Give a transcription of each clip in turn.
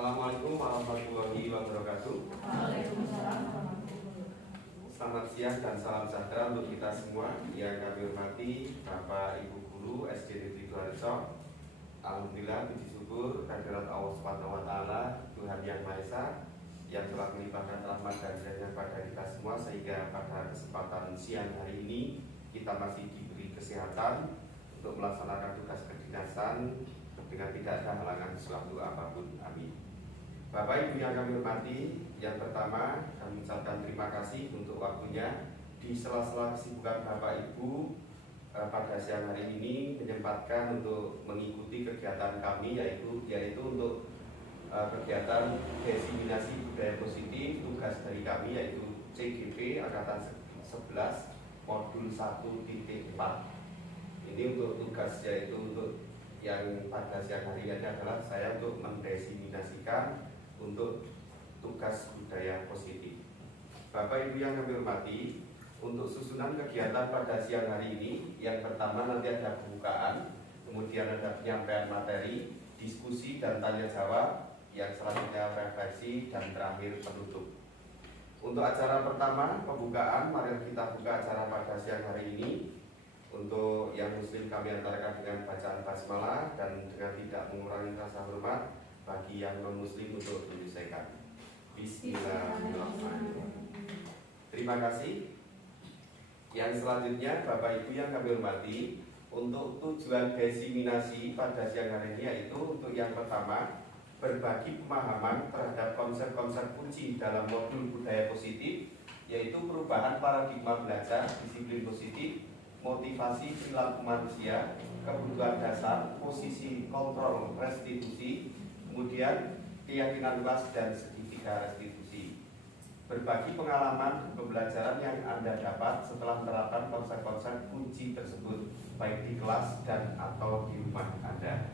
Assalamualaikum warahmatullahi wabarakatuh. Waalaikumsalam warahmatullahi wabarakatuh. Selamat siang dan salam sejahtera untuk kita semua. Yang kami hormati Bapak Ibu Guru SD Negeri Doarjo. Alhamdulillah, puji syukur kehadirat Allah Subhanahu wa taala, Tuhan Yang Maha Esa, yang telah melimpahkan rahmat dan hidayah pada kita semua, sehingga pada kesempatan siang hari ini kita masih diberi kesehatan untuk melaksanakan tugas kedinasan dengan tidak ada halangan suatu apapun. Amin. Bapak Ibu yang kami hormati, yang pertama kami ucapkan terima kasih untuk waktunya di sela-sela kesibukan Bapak Ibu pada siang hari ini menyempatkan untuk mengikuti kegiatan kami, yaitu untuk kegiatan diseminasi budaya positif. Tugas dari kami yaitu CGP Angkatan 11 Modul 1.4. Ini untuk tugas, yaitu untuk yang pada siang hari ini adalah saya untuk mendiseminasikan untuk tugas budaya positif. Bapak Ibu yang kami hormati, untuk susunan kegiatan pada siang hari ini, yang pertama nanti ada pembukaan, kemudian ada penyampaian materi, diskusi dan tanya jawab, yang selanjutnya refleksi, dan terakhir penutup. Untuk acara pertama, pembukaan, mari kita buka acara pada siang hari ini. Untuk yang muslim kami antarkan dengan bacaan basmalah dan dengan tidak mengurangi rasa hormat bagi yang non muslim untuk menyelesaikan. Bismillahirrahmanirrahim. Terima kasih. Yang selanjutnya Bapak Ibu yang kami hormati, untuk tujuan diseminasi pada siang hari ini yaitu untuk yang pertama, berbagi pemahaman terhadap konsep-konsep kunci dalam modul budaya positif, yaitu perubahan paradigma belajar, disiplin positif, motivasi perilaku manusia, kebutuhan dasar, posisi kontrol restitusi, kemudian keyakinan luas dan segitiga restitusi. Berbagi pengalaman pembelajaran yang Anda dapat setelah menerapkan konsep-konsep kunci tersebut, baik di kelas dan atau di rumah Anda.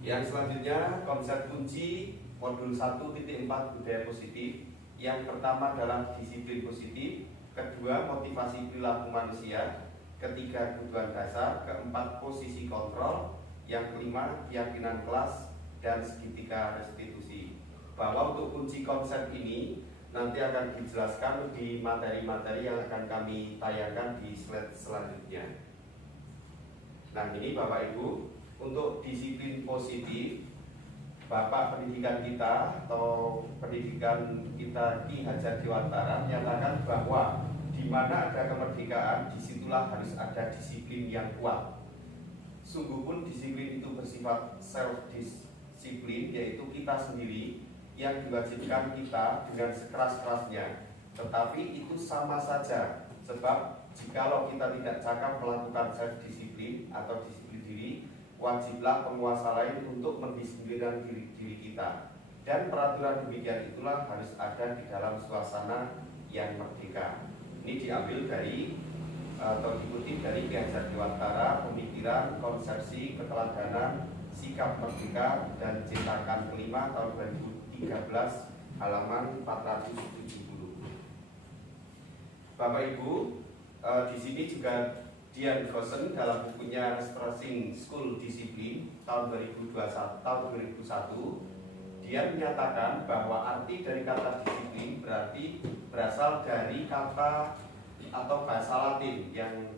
Yang selanjutnya, konsep kunci modul 1.4 budaya positif. Yang pertama adalah disiplin positif, kedua motivasi perilaku manusia, ketiga kebutuhan dasar, keempat posisi kontrol, yang kelima keyakinan kelas, dan segitiga restitusi. Bahwa untuk kunci konsep ini nanti akan dijelaskan di materi-materi yang akan kami tayangkan di slide selanjutnya. Nah, ini Bapak Ibu, untuk disiplin positif, Bapak pendidikan kita atau pendidikan kita Ki Hajar Dewantara menyatakan bahwa di mana ada kemerdekaan, disitulah harus ada disiplin yang kuat. Sungguh pun disiplin itu bersifat self-disiplin, yaitu kita sendiri yang diwajibkan kita dengan sekeras-kerasnya. Tetapi itu sama saja, sebab jikalau kita tidak cakap melakukan self-disiplin atau disiplin diri, wajiblah penguasa lain untuk mendisiplinkan diri kita. Dan peraturan demikian itulah harus ada di dalam suasana yang merdeka. Ini diambil dari atau dikutip dari Ki Hajar Dewantara, Pemikiran, Konsepsi, Keteladanan, Sikap Merdeka dan Cetakan kelima tahun 2013, halaman 470. Bapak Ibu, di sini juga Dian Gosen dalam bukunya Restoring School Discipline tahun 2001, dia menyatakan bahwa arti dari kata disiplin berarti berasal dari kata atau bahasa Latin yang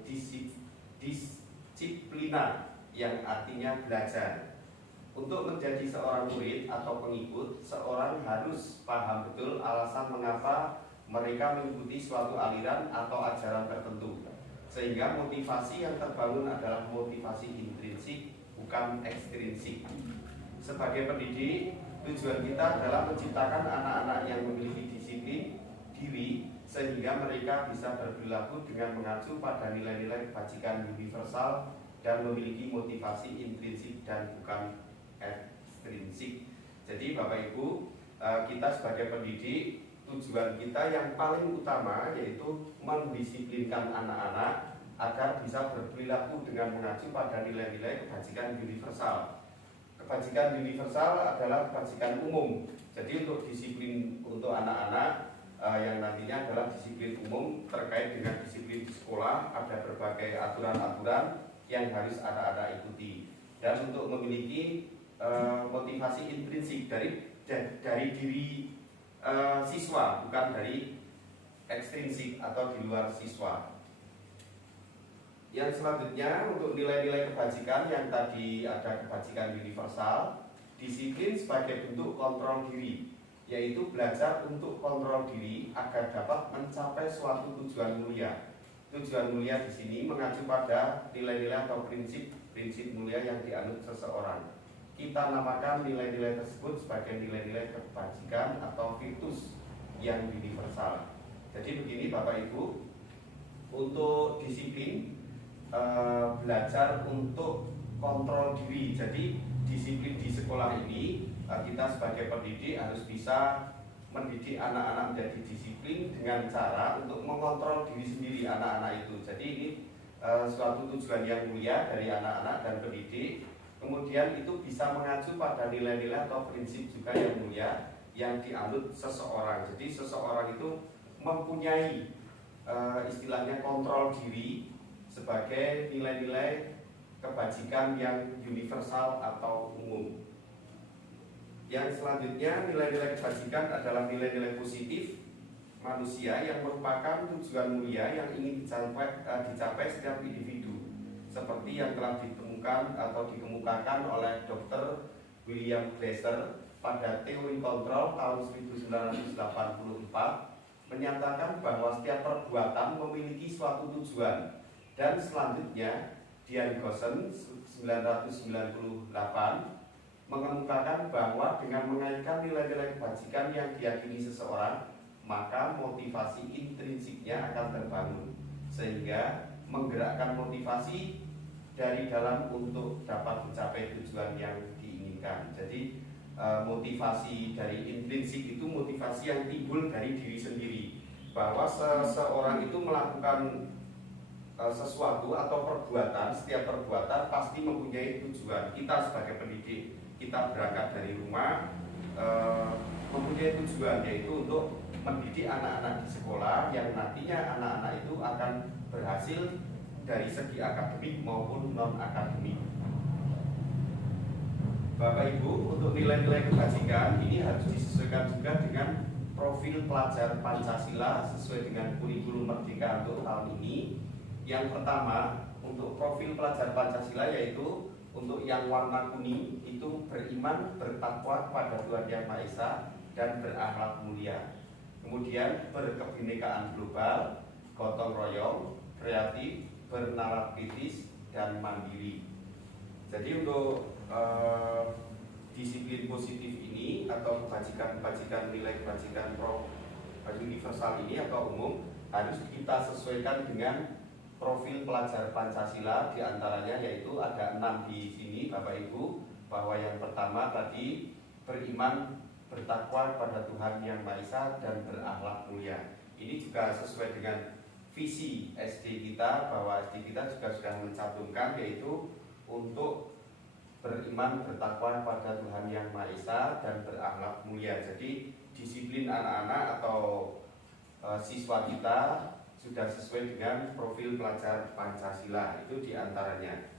disciplina, yang artinya belajar. Untuk menjadi seorang murid atau pengikut, seorang harus paham betul alasan mengapa mereka mengikuti suatu aliran atau ajaran tertentu, sehingga motivasi yang terbangun adalah motivasi intrinsik, bukan ekstrinsik. Sebagai pendidik, tujuan kita adalah menciptakan anak-anak yang memiliki disiplin diri, sehingga mereka bisa berperilaku dengan mengacu pada nilai-nilai kebajikan universal dan memiliki motivasi intrinsik dan bukan ekstrinsik. Jadi Bapak Ibu, kita sebagai pendidik, tujuan kita yang paling utama yaitu mendisiplinkan anak-anak agar bisa berperilaku dengan mengacu pada nilai-nilai kebajikan universal. Kebajikan universal adalah kebajikan umum. Jadi untuk disiplin untuk anak-anak yang nantinya adalah disiplin umum terkait dengan disiplin di sekolah, ada berbagai aturan-aturan yang harus anak-anak ikuti. Dan untuk memiliki motivasi intrinsik dari diri siswa, bukan dari ekstrinsik atau di luar siswa. Yang selanjutnya untuk nilai-nilai kebajikan, yang tadi ada kebajikan universal, disiplin sebagai bentuk kontrol diri, yaitu belajar untuk kontrol diri agar dapat mencapai suatu tujuan mulia. Tujuan mulia di sini mengacu pada nilai-nilai atau prinsip mulia yang dianut seseorang. Kita namakan nilai-nilai tersebut sebagai nilai-nilai kebajikan atau virtus yang universal. Jadi begini Bapak Ibu, untuk disiplin belajar untuk kontrol diri. Jadi disiplin di sekolah ini kita sebagai pendidik harus bisa mendidik anak-anak menjadi disiplin dengan cara untuk mengontrol diri sendiri anak-anak itu. Jadi ini suatu tujuan yang mulia dari anak-anak dan pendidik. Kemudian itu bisa mengacu pada nilai-nilai atau prinsip juga yang mulia yang dianut seseorang. Jadi seseorang itu mempunyai istilahnya kontrol diri sebagai nilai-nilai kebajikan yang universal atau umum. Yang selanjutnya, nilai-nilai kebajikan adalah nilai-nilai positif manusia yang merupakan tujuan mulia yang ingin dicapai setiap individu, seperti yang telah ditemukan atau dikemukakan oleh Dr. William Glasser pada teori kontrol tahun 1984, menyatakan bahwa setiap perbuatan memiliki suatu tujuan. Dan selanjutnya, Dian Gossen 1998 mengemukakan bahwa dengan mengaitkan nilai-nilai kebajikan yang diyakini seseorang, maka motivasi intrinsiknya akan terbangun, sehingga menggerakkan motivasi dari dalam untuk dapat mencapai tujuan yang diinginkan. Jadi motivasi dari intrinsik itu motivasi yang timbul dari diri sendiri, bahwa seseorang itu melakukan sesuatu atau perbuatan, setiap perbuatan pasti mempunyai tujuan. Kita sebagai pendidik, kita berangkat dari rumah mempunyai tujuan, yaitu untuk mendidik anak-anak di sekolah yang nantinya anak-anak itu akan berhasil dari segi akademik maupun non-akademik. Bapak Ibu, untuk nilai-nilai kebajikan ini harus disesuaikan juga dengan profil pelajar Pancasila sesuai dengan kurikulum Merdeka untuk tahun ini. Yang pertama, untuk profil pelajar Pancasila yaitu untuk yang warna kuning itu beriman, bertakwa kepada Tuhan Yang Maha Esa dan berakhlak mulia. Kemudian berkebinekaan global, gotong royong, kreatif, bernalar kritis, dan mandiri. Jadi untuk disiplin positif ini atau kebajikan nilai kebajikan universal ini atau umum harus kita sesuaikan dengan profil pelajar Pancasila, diantaranya yaitu ada 6 di sini Bapak Ibu, bahwa yang pertama tadi beriman, bertakwa kepada Tuhan Yang Maha Esa dan berakhlak mulia. Ini juga sesuai dengan visi SD kita, bahwa SD kita juga sudah mencantumkan yaitu untuk beriman, bertakwa kepada Tuhan Yang Maha Esa dan berakhlak mulia. Jadi disiplin anak-anak atau siswa kita sudah sesuai dengan profil pelajar Pancasila, itu diantaranya.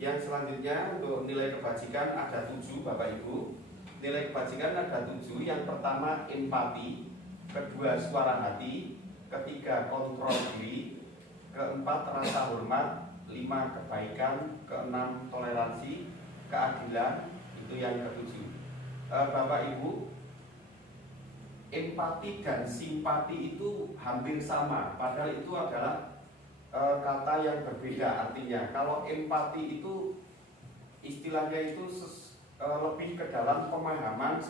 Yang selanjutnya untuk nilai kebajikan ada 7 Bapak Ibu. Nilai kebajikan ada 7. Yang pertama empati, kedua suara hati, ketiga kontrol diri, keempat rasa hormat, 5 kebaikan, keenam toleransi, keadilan, itu yang ke-7. Bapak Ibu, empati dan simpati itu hampir sama, padahal itu adalah kata yang berbeda artinya. Kalau empati itu istilahnya itu lebih ke dalam pemahaman,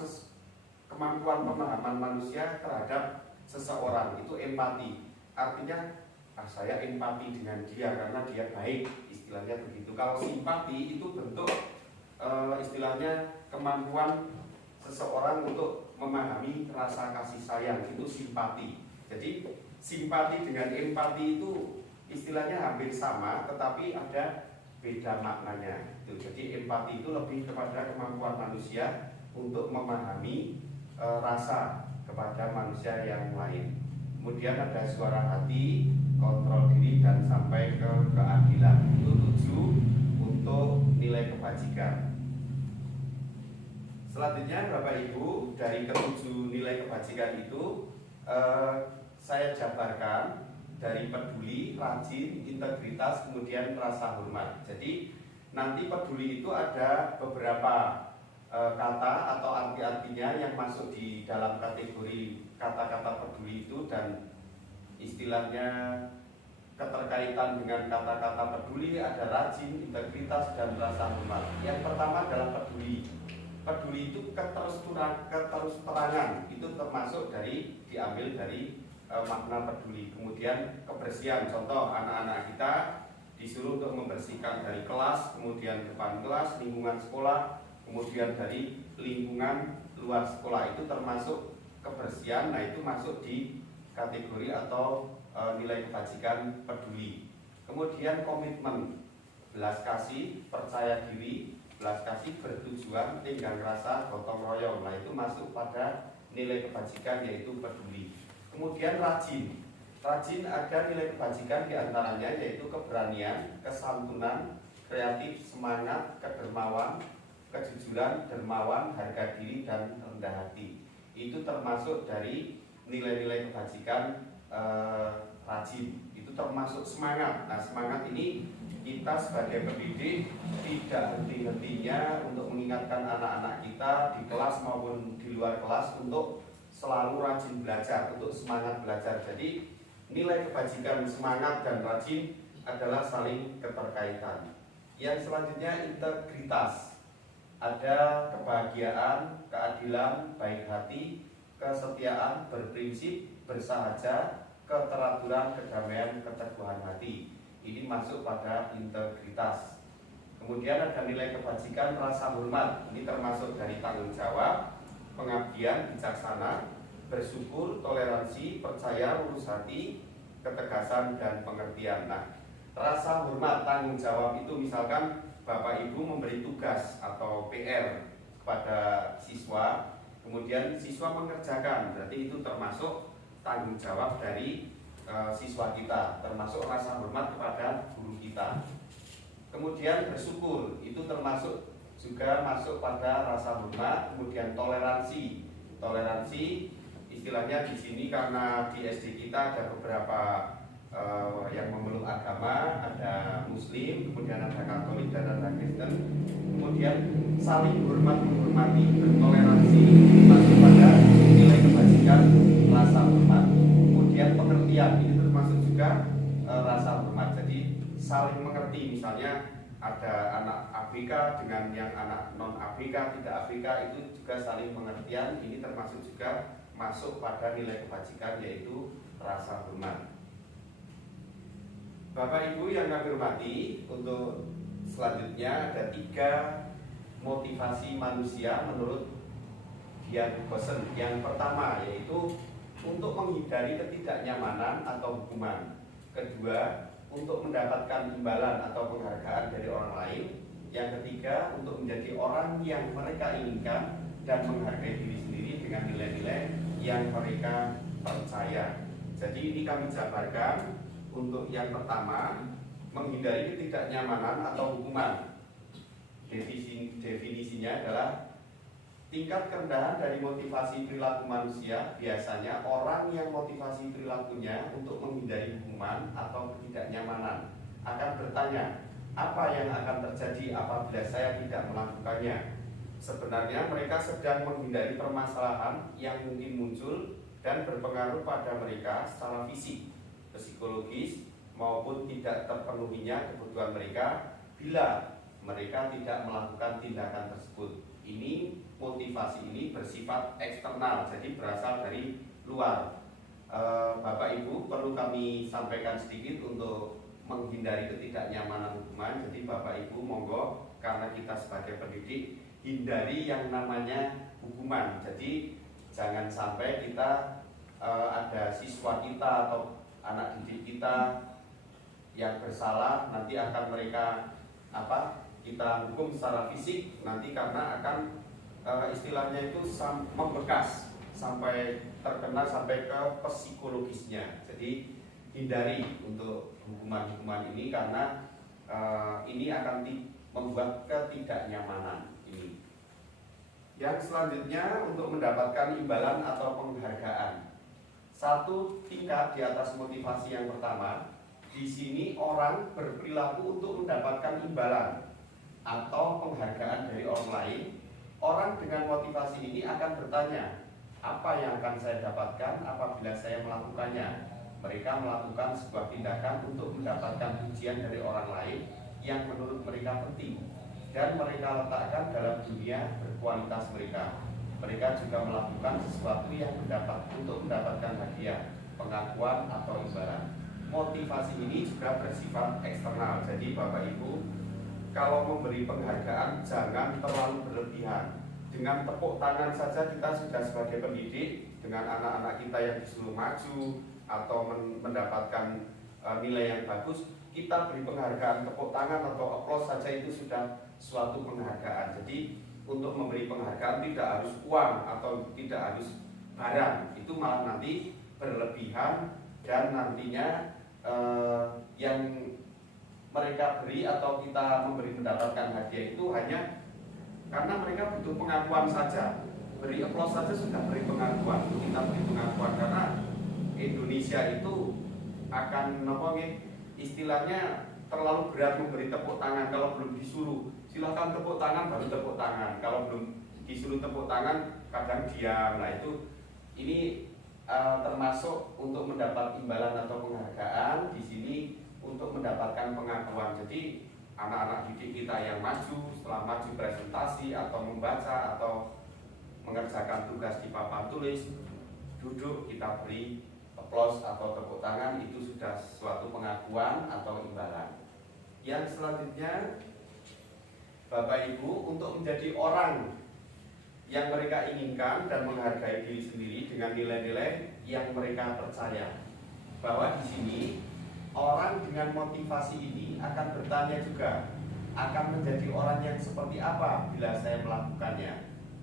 kemampuan pemahaman manusia terhadap seseorang, itu empati. Artinya saya empati dengan dia karena dia baik, istilahnya begitu. Kalau simpati itu bentuk istilahnya kemampuan seseorang untuk memahami rasa kasih sayang, itu simpati. Jadi simpati dengan empati itu istilahnya hampir sama, tetapi ada beda maknanya. Jadi empati itu lebih kepada kemampuan manusia untuk memahami rasa kepada manusia yang lain. Kemudian ada suara hati, kontrol diri, dan sampai ke keadilan. Itu 7 untuk nilai kebajikan. Selanjutnya Bapak Ibu, dari ketujuh nilai kebajikan itu saya jabarkan dari peduli, rajin, integritas, kemudian rasa hormat. Jadi nanti peduli itu ada beberapa kata atau arti-artinya yang masuk di dalam kategori kata-kata peduli itu, dan istilahnya keterkaitan dengan kata-kata peduli ada rajin, integritas, dan rasa hormat. Yang pertama adalah peduli. Peduli itu keterus-terangan, itu termasuk diambil dari makna peduli. Kemudian kebersihan, contoh anak-anak kita disuruh untuk membersihkan dari kelas, kemudian depan kelas, lingkungan sekolah, kemudian dari lingkungan luar sekolah, itu termasuk kebersihan. Nah, itu masuk di kategori atau nilai kebajikan peduli. Kemudian komitmen, belas kasih, percaya diri, belas kasih, bertujuan, tenggang rasa, gotong royong. Nah, itu masuk pada nilai kebajikan yaitu peduli. Kemudian rajin. Rajin ada nilai kebajikan diantaranya yaitu keberanian, kesantunan, kreatif, semangat, kedermawan, kejujuran, dermawan, harga diri, dan rendah hati. Itu termasuk dari nilai-nilai kebajikan rajin. Itu termasuk semangat. Nah, semangat ini kita sebagai pendidik tidak henti-hentinya untuk mengingatkan anak-anak kita di kelas maupun di luar kelas untuk selalu rajin belajar, untuk semangat belajar. Jadi nilai kebajikan semangat dan rajin adalah saling keterkaitan. Yang selanjutnya integritas. Ada kebahagiaan, keadilan, baik hati, kesetiaan, berprinsip, bersahaja, keteraturan, kedamaian, keteguhan hati. Ini masuk pada integritas. Kemudian ada nilai kebajikan rasa hormat. Ini termasuk dari tanggung jawab, pengabdian, bijaksana, bersyukur, toleransi, percaya, lurus hati, ketegasan, dan pengertian. Nah, rasa hormat, tanggung jawab itu misalkan Bapak Ibu memberi tugas atau PR kepada siswa, kemudian siswa mengerjakan, berarti itu termasuk tanggung jawab dari siswa kita, termasuk rasa hormat kepada guru kita. Kemudian bersyukur, itu termasuk juga masuk pada rasa hormat. Kemudian toleransi. Toleransi istilahnya di sini karena di SD kita ada beberapa yang memeluk agama, ada Muslim, kemudian ada Katolik, dan ada Kristen. Kemudian saling hormat menghormati, bertoleransi, masuk pada nilai kebajikan rasa hormat. Kemudian pengertian, ini termasuk juga rasa hormat. Jadi saling mengerti, misalnya ada anak ABK dengan yang anak non ABK, tidak ABK, itu juga saling pengertian. Ini termasuk juga masuk pada nilai kebajikan yaitu rasa hormat. Bapak Ibu yang kami hormati, untuk selanjutnya ada 3 motivasi manusia menurut Dian Goosen. Yang pertama yaitu untuk menghindari ketidaknyamanan atau hukuman. Kedua, untuk mendapatkan imbalan atau penghargaan dari orang lain. Yang ketiga, untuk menjadi orang yang mereka inginkan dan menghargai diri sendiri dengan nilai-nilai yang mereka percaya. Jadi ini kami jabarkan. Untuk yang pertama, menghindari ketidaknyamanan atau hukuman. Definisinya adalah tingkat kerendahan dari motivasi perilaku manusia. Biasanya orang yang motivasi perilakunya untuk menghindari hukuman atau ketidaknyamanan akan bertanya, apa yang akan terjadi apabila saya tidak melakukannya? Sebenarnya mereka sedang menghindari permasalahan yang mungkin muncul dan berpengaruh pada mereka secara fisik, psikologis, maupun tidak terpenuhinya kebutuhan mereka bila mereka tidak melakukan tindakan tersebut. Ini motivasi ini bersifat eksternal, jadi berasal dari luar. Bapak Ibu, perlu kami sampaikan sedikit untuk menghindari ketidaknyamanan hukuman. Jadi Bapak Ibu monggo, karena kita sebagai pendidik, hindari yang namanya hukuman. Jadi jangan sampai kita ada siswa kita atau anak didik kita yang bersalah, nanti akan mereka kita hukum secara fisik, nanti karena akan istilahnya itu membekas sampai terkena sampai ke psikologisnya. Jadi hindari untuk hukuman-hukuman ini karena ini akan membuat ketidaknyamanan ini. Yang selanjutnya untuk mendapatkan imbalan atau penghargaan. Satu tingkat di atas motivasi yang pertama, di sini orang berperilaku untuk mendapatkan imbalan atau penghargaan dari orang lain. Orang dengan motivasi ini akan bertanya, apa yang akan saya dapatkan apabila saya melakukannya? Mereka melakukan sebuah tindakan untuk mendapatkan pujian dari orang lain yang menurut mereka penting, dan mereka letakkan dalam dunia berkualitas mereka. Mereka juga melakukan sesuatu yang untuk mendapatkan hadiah, pengakuan atau imbalan. Motivasi ini juga bersifat eksternal. Jadi Bapak Ibu, kalau memberi penghargaan jangan terlalu berlebihan. Dengan tepuk tangan saja kita sudah sebagai pendidik, dengan anak-anak kita yang disuruh maju atau mendapatkan nilai yang bagus, kita beri penghargaan tepuk tangan atau aplaus saja itu sudah suatu penghargaan. Jadi untuk memberi penghargaan tidak harus uang atau tidak harus barang, itu malah nanti berlebihan dan nantinya yang mereka beri atau kita mendapatkan hadiah itu hanya karena mereka butuh pengakuan saja. Beri aplaus saja sudah beri pengakuan, kita beri pengakuan karena Indonesia itu akan istilahnya terlalu berat memberi tepuk tangan. Kalau belum disuruh silakan tepuk tangan baru tepuk tangan, kalau belum disuruh tepuk tangan kadang diam. Nah ini termasuk untuk mendapat imbalan atau penghargaan di sini untuk mendapatkan pengakuan. Jadi anak-anak didik kita yang maju, setelah maju presentasi atau membaca atau mengerjakan tugas di papan tulis, duduk kita beri aplaus atau tepuk tangan, itu sudah suatu pengakuan atau imbalan. Yang selanjutnya Bapak Ibu, untuk menjadi orang yang mereka inginkan dan menghargai diri sendiri dengan nilai-nilai yang mereka percaya. Bahwa di sini orang dengan motivasi ini akan bertanya juga, akan menjadi orang yang seperti apa bila saya melakukannya.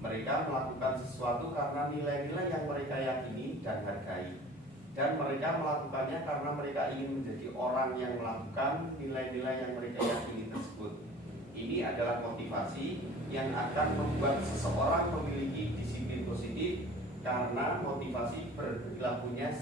Mereka melakukan sesuatu karena nilai-nilai yang mereka yakini dan hargai, dan mereka melakukannya karena mereka ingin menjadi orang yang melakukan nilai-nilai yang mereka yakini tersebut. Ini adalah motivasi yang akan membuat seseorang memiliki disiplin positif, karena motivasi perilakunya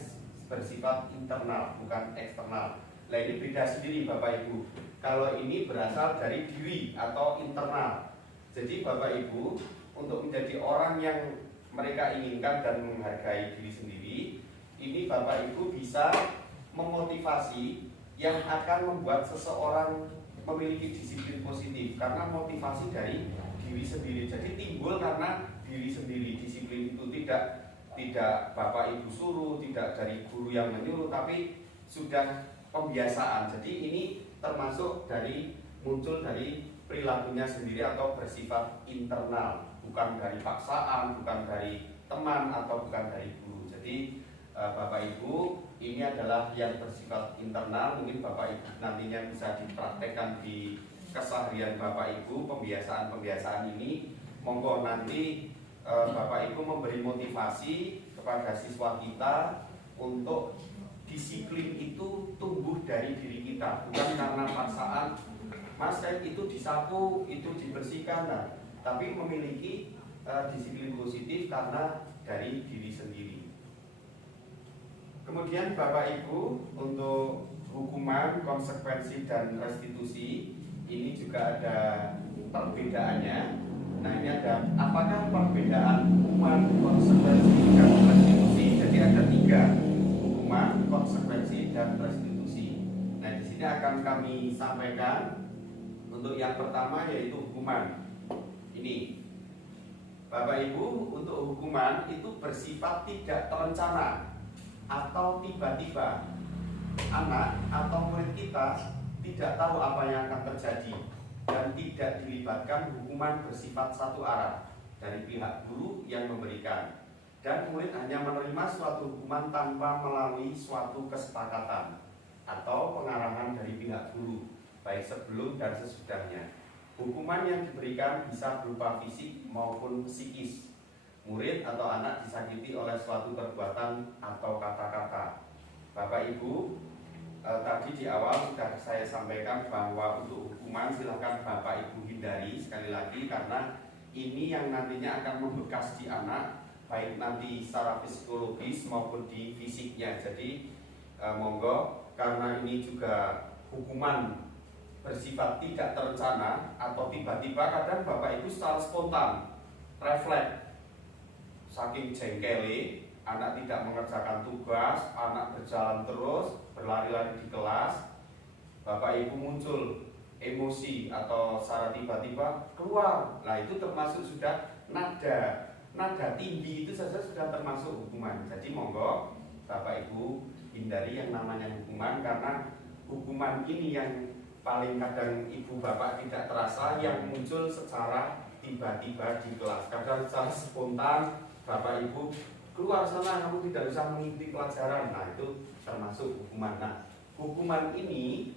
bersifat internal bukan eksternal. Nah ini beda sendiri Bapak Ibu. Kalau ini berasal dari diri atau internal. Jadi Bapak Ibu, untuk menjadi orang yang mereka inginkan dan menghargai diri sendiri, ini Bapak Ibu bisa memotivasi yang akan membuat seseorang memiliki disiplin positif, karena motivasi dari diri sendiri. Jadi timbul karena diri sendiri. Disiplin itu tidak Bapak Ibu suruh, tidak dari guru yang menyuruh, tapi sudah pembiasaan. Jadi ini termasuk muncul dari perilakunya sendiri atau bersifat internal, bukan dari paksaan, bukan dari teman atau bukan dari guru. Jadi Bapak Ibu, ini adalah yang bersifat internal. Mungkin Bapak Ibu nantinya bisa dipraktekkan di keseharian Bapak Ibu, pembiasaan ini. Monggo nanti Bapak Ibu memberi motivasi kepada siswa kita untuk disiplin itu tumbuh dari diri kita, bukan karena paksaan. Mas kayak itu disapu, itu dibersihkan, tapi memiliki disiplin positif karena dari diri sendiri. Kemudian Bapak Ibu, untuk hukuman, konsekuensi, dan restitusi, ini juga ada perbedaannya. Nah ini ada, apakah perbedaan hukuman, konsekuensi, dan restitusi? Jadi ada 3, hukuman, konsekuensi, dan restitusi. Nah di sini akan kami sampaikan. Untuk yang pertama yaitu hukuman. Ini Bapak Ibu, untuk hukuman itu bersifat tidak terencana atau tiba-tiba. Anak atau murid kita tidak tahu apa yang akan terjadi dan tidak dilibatkan hukuman bersifat satu arah dari pihak guru yang memberikan, dan murid hanya menerima suatu hukuman tanpa melalui suatu kesepakatan atau pengarahan dari pihak guru, baik sebelum dan sesudahnya. Hukuman yang diberikan bisa berupa fisik maupun psikis. Murid atau anak disakiti oleh suatu perbuatan atau kata-kata. Bapak Ibu, tadi di awal sudah saya sampaikan bahwa untuk hukuman silakan Bapak Ibu hindari sekali lagi, karena ini yang nantinya akan membekas di anak, baik nanti secara psikologis maupun di fisiknya. Jadi monggo, karena ini juga hukuman bersifat tidak terencana atau tiba-tiba, kadang Bapak Ibu secara spontan refleks, saking jengkele anak tidak mengerjakan tugas, anak berjalan terus berlari-lari di kelas, Bapak Ibu muncul emosi atau secara tiba-tiba keluar. Nah, itu termasuk sudah nada tinggi, itu saja sudah termasuk hukuman. Jadi monggo Bapak Ibu hindari yang namanya hukuman, karena hukuman ini yang paling kadang ibu bapak tidak terasa, yang muncul secara tiba-tiba di kelas. Kadang secara spontan Bapak Ibu keluar sana, kamu tidak usah mengikuti pelajaran. Nah, itu termasuk hukuman. Nah, hukuman ini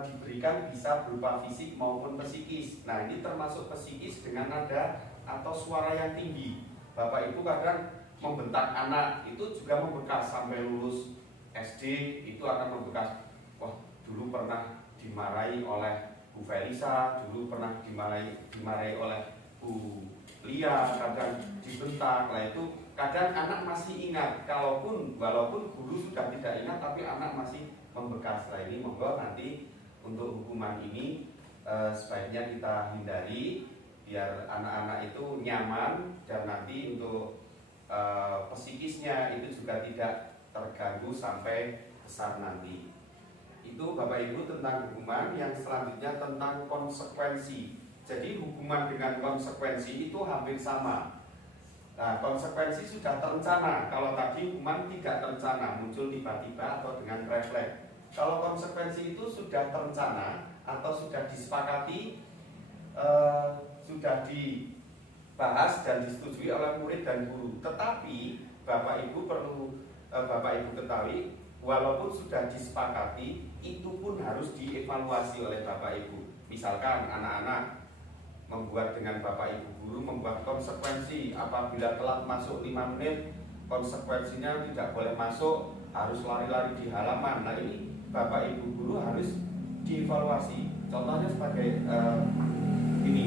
diberikan bisa berupa fisik maupun psikis. Nah, ini termasuk psikis dengan nada atau suara yang tinggi. Bapak Ibu kadang membentak anak, itu juga membekas sampai lulus SD, itu akan membekas. Wah, dulu pernah dimarahi oleh Bu Felisa, dulu pernah dimarahi oleh Bu Lia, kadang dibentak. Nah, itu kadang anak masih ingat, walaupun guru sudah tidak ingat, tapi anak masih membekas. Nah, ini monggo nanti untuk hukuman ini sebaiknya kita hindari biar anak-anak itu nyaman, dan nanti untuk psikisnya itu juga tidak terganggu sampai besar nanti. Itu Bapak Ibu tentang hukuman. Yang selanjutnya tentang konsekuensi. Jadi hukuman dengan konsekuensi itu hampir sama. Nah, konsekuensi sudah terencana. Kalau tadi hukuman tidak terencana, muncul tiba-tiba atau dengan refleks. Kalau konsekuensi itu sudah terencana atau sudah disepakati, sudah dibahas dan disetujui oleh murid dan guru. Tetapi Bapak Ibu perlu Bapak Ibu ketahui, walaupun sudah disepakati, itu pun harus dievaluasi oleh Bapak Ibu. Misalkan anak-anak membuat dengan Bapak Ibu guru membuat konsekuensi, apabila telat masuk 5 menit, konsekuensinya tidak boleh masuk, harus lari-lari di halaman. Nah, ini Bapak Ibu guru harus dievaluasi. Contohnya sebagai ini,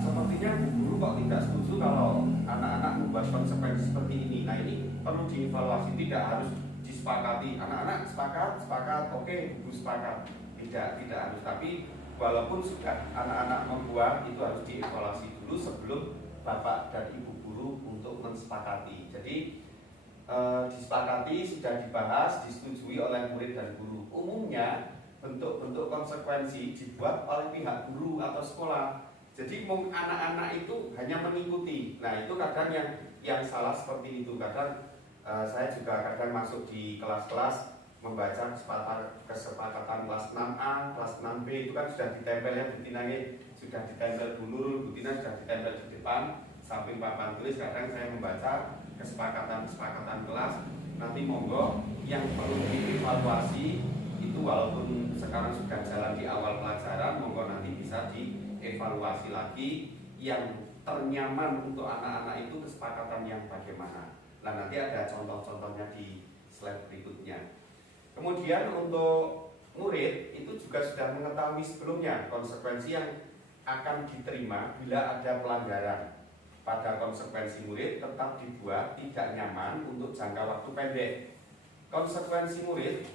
sepertinya guru kok tidak setuju kalau anak-anak membuat konsekuensi seperti ini. Nah, ini perlu dievaluasi, tidak harus disepakati. Anak-anak sepakat, oke, guru sepakat. Tidak harus. Tapi walaupun sudah anak-anak membuat, itu harus dievaluasi dulu sebelum Bapak dan Ibu guru untuk mensepakati. Jadi disepakati, sudah dibahas, disetujui oleh murid dan guru. Umumnya bentuk-bentuk konsekuensi dibuat oleh pihak guru atau sekolah. Jadi anak-anak itu hanya mengikuti. Nah, itu kadang yang salah seperti itu. Kadang saya juga kadang masuk di kelas-kelas membaca kesepakatan kelas 6A, kelas 6B, itu kan sudah ditempel ya, Butinanya sudah ditempel dulu, Butina sudah ditempel di depan samping papan tulis. Kadang saya membaca kesepakatan kelas. Nanti monggo yang perlu dievaluasi itu, walaupun sekarang sudah jalan di awal pelajaran, monggo nanti bisa dievaluasi lagi yang ternyaman untuk anak-anak itu kesepakatan yang bagaimana. Nah, nanti ada contoh-contohnya di slide berikutnya. Kemudian untuk murid itu juga sudah mengetahui sebelumnya konsekuensi yang akan diterima bila ada pelanggaran. Pada konsekuensi murid tetap dibuat tidak nyaman untuk jangka waktu pendek. Konsekuensi murid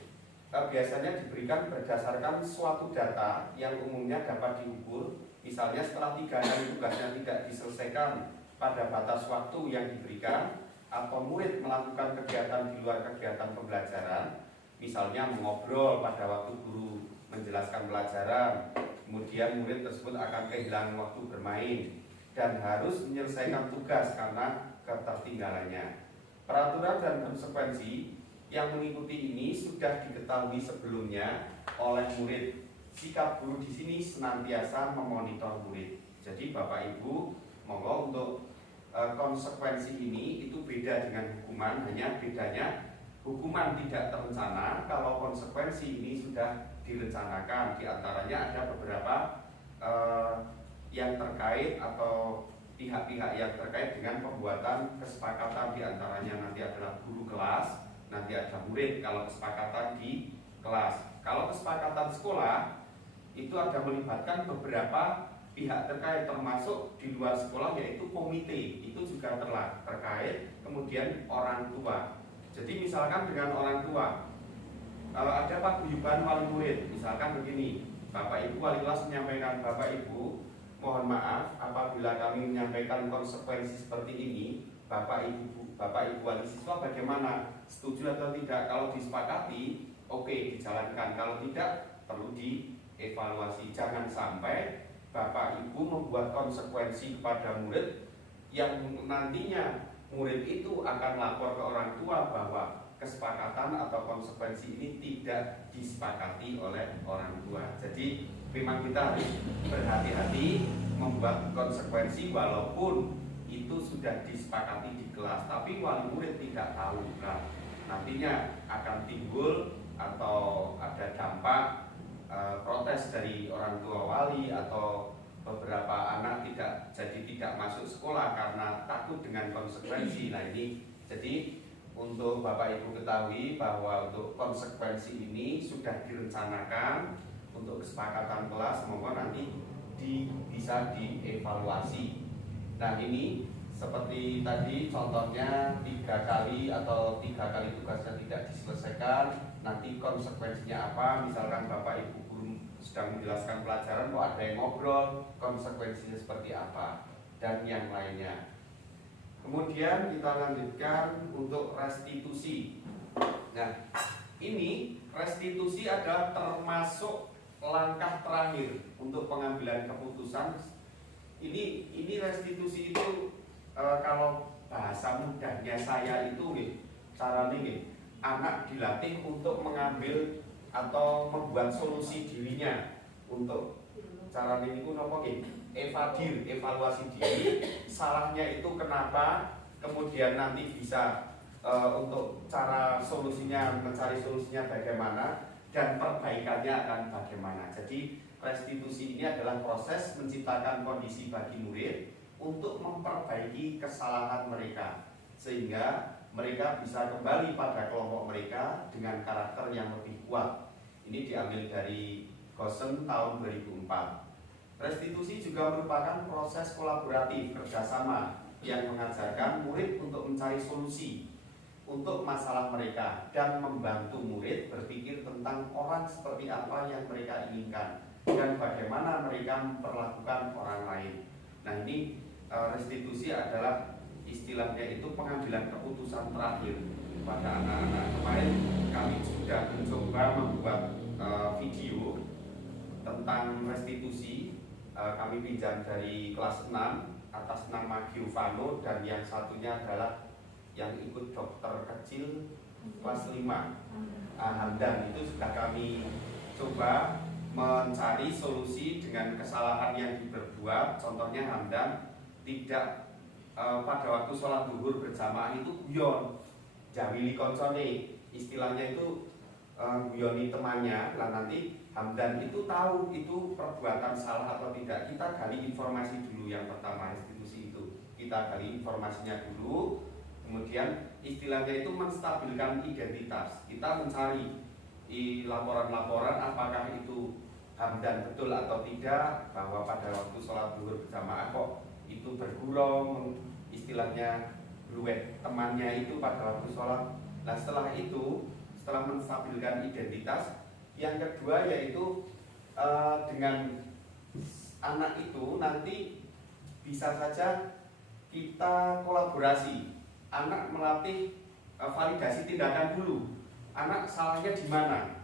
biasanya diberikan berdasarkan suatu data yang umumnya dapat diukur. Misalnya setelah 3 hari tugasnya tidak diselesaikan pada batas waktu yang diberikan, atau murid melakukan kegiatan di luar kegiatan pembelajaran, misalnya mengobrol pada waktu guru menjelaskan pelajaran, kemudian murid tersebut akan kehilangan waktu bermain dan harus menyelesaikan tugas karena ketertinggalannya. Peraturan dan konsekuensi yang mengikuti ini sudah diketahui sebelumnya oleh murid. Sikap guru di sini senantiasa memonitor murid. Jadi Bapak Ibu, monggo untuk konsekuensi ini itu beda dengan hukuman. Hanya bedanya hukuman tidak terencana, kalau konsekuensi ini sudah direncanakan. Di antaranya ada beberapa yang terkait atau pihak-pihak yang terkait dengan pembuatan kesepakatan. Di antaranya nanti adalah guru kelas, nanti ada murid kalau kesepakatan di kelas. Kalau kesepakatan sekolah itu ada melibatkan beberapa pihak terkait termasuk di luar sekolah yaitu komite itu juga terkait, kemudian orang tua. Jadi misalkan dengan orang tua ada paguyuban wali murid, misalkan begini, Bapak Ibu wali kelas menyampaikan, Bapak Ibu mohon maaf apabila kami menyampaikan konsekuensi seperti ini, Bapak Ibu wali siswa bagaimana, setuju atau tidak? Kalau disepakati, oke, dijalankan. Kalau tidak, perlu dievaluasi. Jangan sampai Bapak Ibu membuat konsekuensi kepada murid yang nantinya murid itu akan lapor ke orang tua bahwa kesepakatan atau konsekuensi ini tidak disepakati oleh orang tua. Jadi memang kita harus berhati-hati membuat konsekuensi walaupun itu sudah disepakati di kelas, tapi wali murid tidak tahu. Nah, nantinya akan timbul atau ada dampak protes dari orang tua wali atau beberapa anak tidak masuk sekolah karena takut dengan konsekuensi. Nah ini jadi untuk Bapak Ibu ketahui bahwa untuk konsekuensi ini sudah direncanakan untuk kesepakatan kelas, semoga nanti bisa dievaluasi. Nah ini seperti tadi contohnya 3 kali atau 3 kali tugasnya tidak diselesaikan, nanti konsekuensinya apa? Misalkan Bapak Ibu guru sedang menjelaskan pelajaran kok ada yang ngobrol, konsekuensinya seperti apa dan yang lainnya. Kemudian kita lanjutkan untuk restitusi. Nah, ini restitusi adalah termasuk langkah terakhir untuk pengambilan keputusan. Ini restitusi itu kalau bahasa mudahnya saya itu cara ini anak dilatih untuk mengambil atau membuat solusi dirinya untuk cara ini pun apa evaluasi diri, salahnya itu kenapa, kemudian nanti bisa untuk cara solusinya, mencari solusinya bagaimana, dan perbaikannya akan bagaimana. Jadi restitusi ini adalah proses menciptakan kondisi bagi murid untuk memperbaiki kesalahan mereka sehingga mereka bisa kembali pada kelompok mereka dengan karakter yang lebih kuat. Ini diambil dari Gosen tahun 2004. Restitusi juga merupakan proses kolaboratif kerjasama yang mengajarkan murid untuk mencari solusi untuk masalah mereka dan membantu murid berpikir tentang orang seperti apa yang mereka inginkan dan bagaimana mereka memperlakukan orang lain. Nah ini restitusi adalah istilahnya itu pengambilan keputusan terakhir pada anak-anak. Kemarin kami sudah mencoba membuat video tentang restitusi. Kami pinjam dari kelas 6 atas nama Giovanno dan yang satunya adalah yang ikut dokter kecil kelas 5 Hamdan. Itu sudah kami coba mencari solusi dengan kesalahan yang diperbuat. Contohnya Hamdan tidak pada waktu sholat zuhur berjamaah itu guyon jawili koncone, istilahnya itu guyoni temannya. Lah nanti Hamdan itu tahu itu perbuatan salah atau tidak. Kita gali informasi dulu, yang pertama restitusi itu kita gali informasinya dulu, kemudian istilahnya itu menstabilkan identitas. Kita mencari di laporan-laporan apakah itu Hamdan betul atau tidak, bahwa pada waktu sholat zuhur berjamaah kok itu bergurau, istilahnya bluet temannya itu pada waktu sholat. Nah setelah itu, setelah menstabilkan identitas, yang kedua yaitu dengan anak itu nanti bisa saja kita kolaborasi. Anak melatih validasi tindakan dulu. Anak salahnya di mana?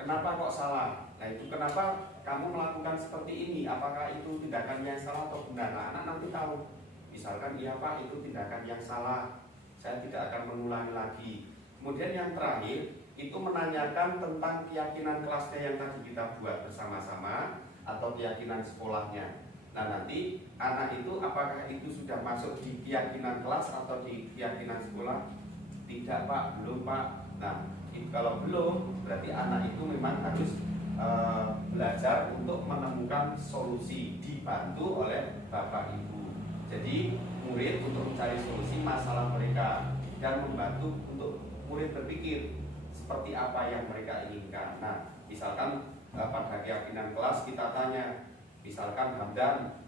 Kenapa kok salah? Nah itu kenapa kamu melakukan seperti ini? Apakah itu tindakannya salah atau benar? Nah, anak nanti tahu. Misalkan iya Pak, itu tindakan yang salah, saya tidak akan mengulangi lagi. Kemudian yang terakhir itu menanyakan tentang keyakinan kelasnya yang tadi kita buat bersama-sama atau keyakinan sekolahnya. Nah nanti anak itu apakah itu sudah masuk di keyakinan kelas atau di keyakinan sekolah? Tidak Pak, belum Pak. Nah kalau belum, berarti anak itu memang harus belajar untuk menemukan solusi, dibantu oleh Bapak Ibu. Jadi murid untuk mencari solusi masalah mereka dan membantu untuk murid berpikir seperti apa yang mereka inginkan. Nah, misalkan pada keyakinan kelas kita tanya, Misalkan Hamdan,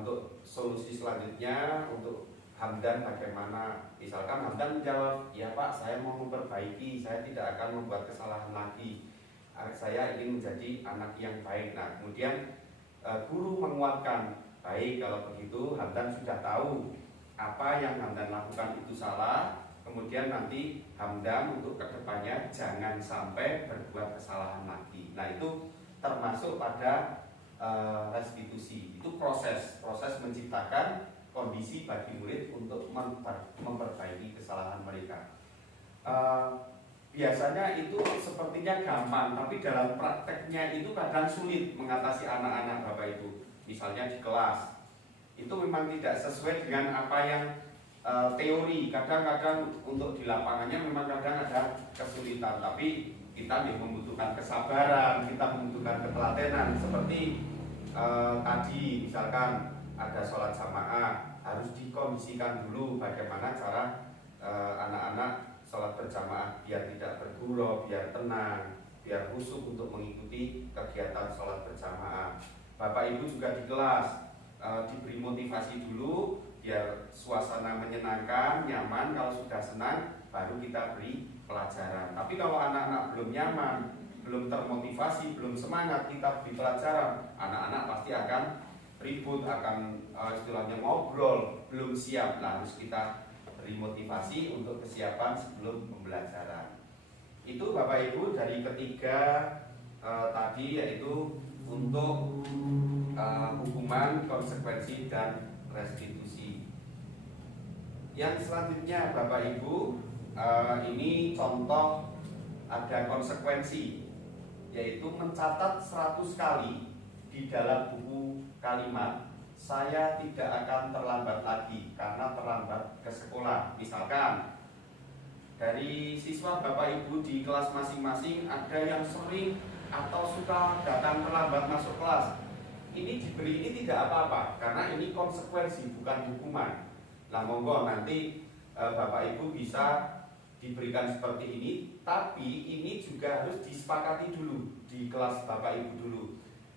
untuk solusi selanjutnya untuk Hamdan bagaimana? Misalkan Hamdan menjawab, ya Pak, saya mau memperbaiki, saya tidak akan membuat kesalahan lagi, saya ingin menjadi anak yang baik. Nah kemudian guru menguatkan, baik kalau begitu Hamdan sudah tahu apa yang Hamdan lakukan itu salah. Kemudian nanti Hamdan untuk kedepannya jangan sampai berbuat kesalahan lagi. Nah itu termasuk pada restitusi. Itu proses menciptakan kondisi bagi murid untuk memperbaiki kesalahan mereka. Biasanya itu sepertinya gampang, tapi dalam prakteknya itu kadang sulit mengatasi anak-anak Bapak Ibu. Misalnya di kelas itu memang tidak sesuai dengan apa yang teori. Kadang-kadang untuk di lapangannya memang kadang ada kesulitan, tapi kita membutuhkan kesabaran, kita membutuhkan ketelatenan. Seperti tadi misalkan ada sholat jamaah, harus dikondisikan dulu bagaimana cara anak-anak sholat berjamaah biar tidak bergurau, biar tenang, biar khusyuk untuk mengikuti kegiatan sholat berjamaah. Bapak Ibu juga di kelas diberi motivasi dulu biar suasana menyenangkan, nyaman. Kalau sudah senang baru kita beri pelajaran. Tapi kalau anak-anak belum nyaman, belum termotivasi, belum semangat kita beri pelajaran, anak-anak pasti akan ribut, akan istilahnya ngobrol, belum siap. Nah harus kita beri motivasi untuk kesiapan sebelum pembelajaran. Itu Bapak Ibu dari ketiga tadi, yaitu untuk hukuman, konsekuensi, dan restitusi. Yang selanjutnya Bapak Ibu, ini contoh ada konsekuensi, yaitu mencatat 100 kali di dalam buku kalimat, saya tidak akan terlambat lagi karena terlambat ke sekolah. Misalkan dari siswa Bapak Ibu di kelas masing-masing ada yang sering atau suka datang terlambat masuk kelas. Ini diberi ini tidak apa-apa, karena ini konsekuensi bukan hukuman. Nah monggo nanti Bapak Ibu bisa diberikan seperti ini, tapi ini juga harus disepakati dulu di kelas Bapak Ibu dulu.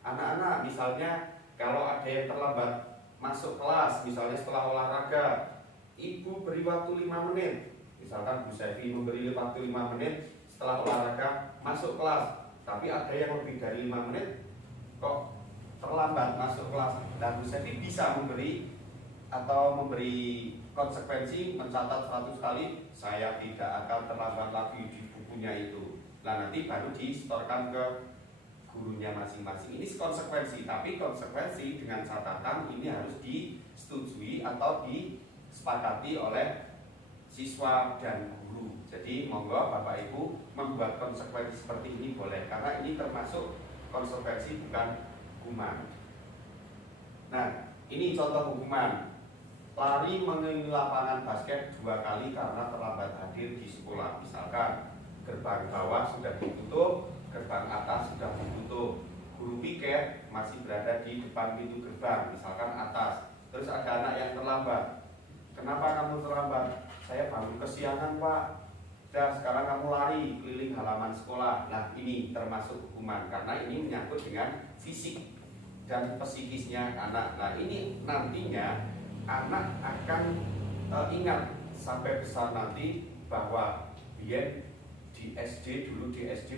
Anak-anak misalnya kalau ada yang terlambat masuk kelas, misalnya setelah olahraga, Ibu beri waktu 5 menit. Misalkan Bu Sevi memberi waktu 5 menit setelah olahraga masuk kelas, tapi ada yang lebih dari 5 menit kok terlambat masuk kelas. Dan Bu Sevi bisa memberi konsekuensi, mencatat 100 kali, saya tidak akan terlambat lagi di bukunya itu. Nah nanti baru disetorkan ke gurunya masing-masing. Ini konsekuensi, tapi konsekuensi dengan catatan ini harus disetujui atau disepakati oleh siswa dan guru. Jadi monggo Bapak Ibu membuat konsekuensi seperti ini boleh, karena ini termasuk konsekuensi bukan hukuman. Nah ini contoh hukuman. Lari mengelilingi lapangan basket 2 kali karena terlambat hadir di sekolah. Misalkan gerbang bawah sudah ditutup, gerbang atas sudah ditutup, guru piket masih berada di depan pintu gerbang, misalkan atas. Terus ada anak yang terlambat. Kenapa kamu terlambat? Saya bangun kesiangan Pak. Dan sekarang kamu lari keliling halaman sekolah. Nah ini termasuk hukuman, karena ini menyangkut dengan fisik dan psikisnya anak. Nah ini nantinya anak akan ingat sampai besar nanti bahwa dia di SD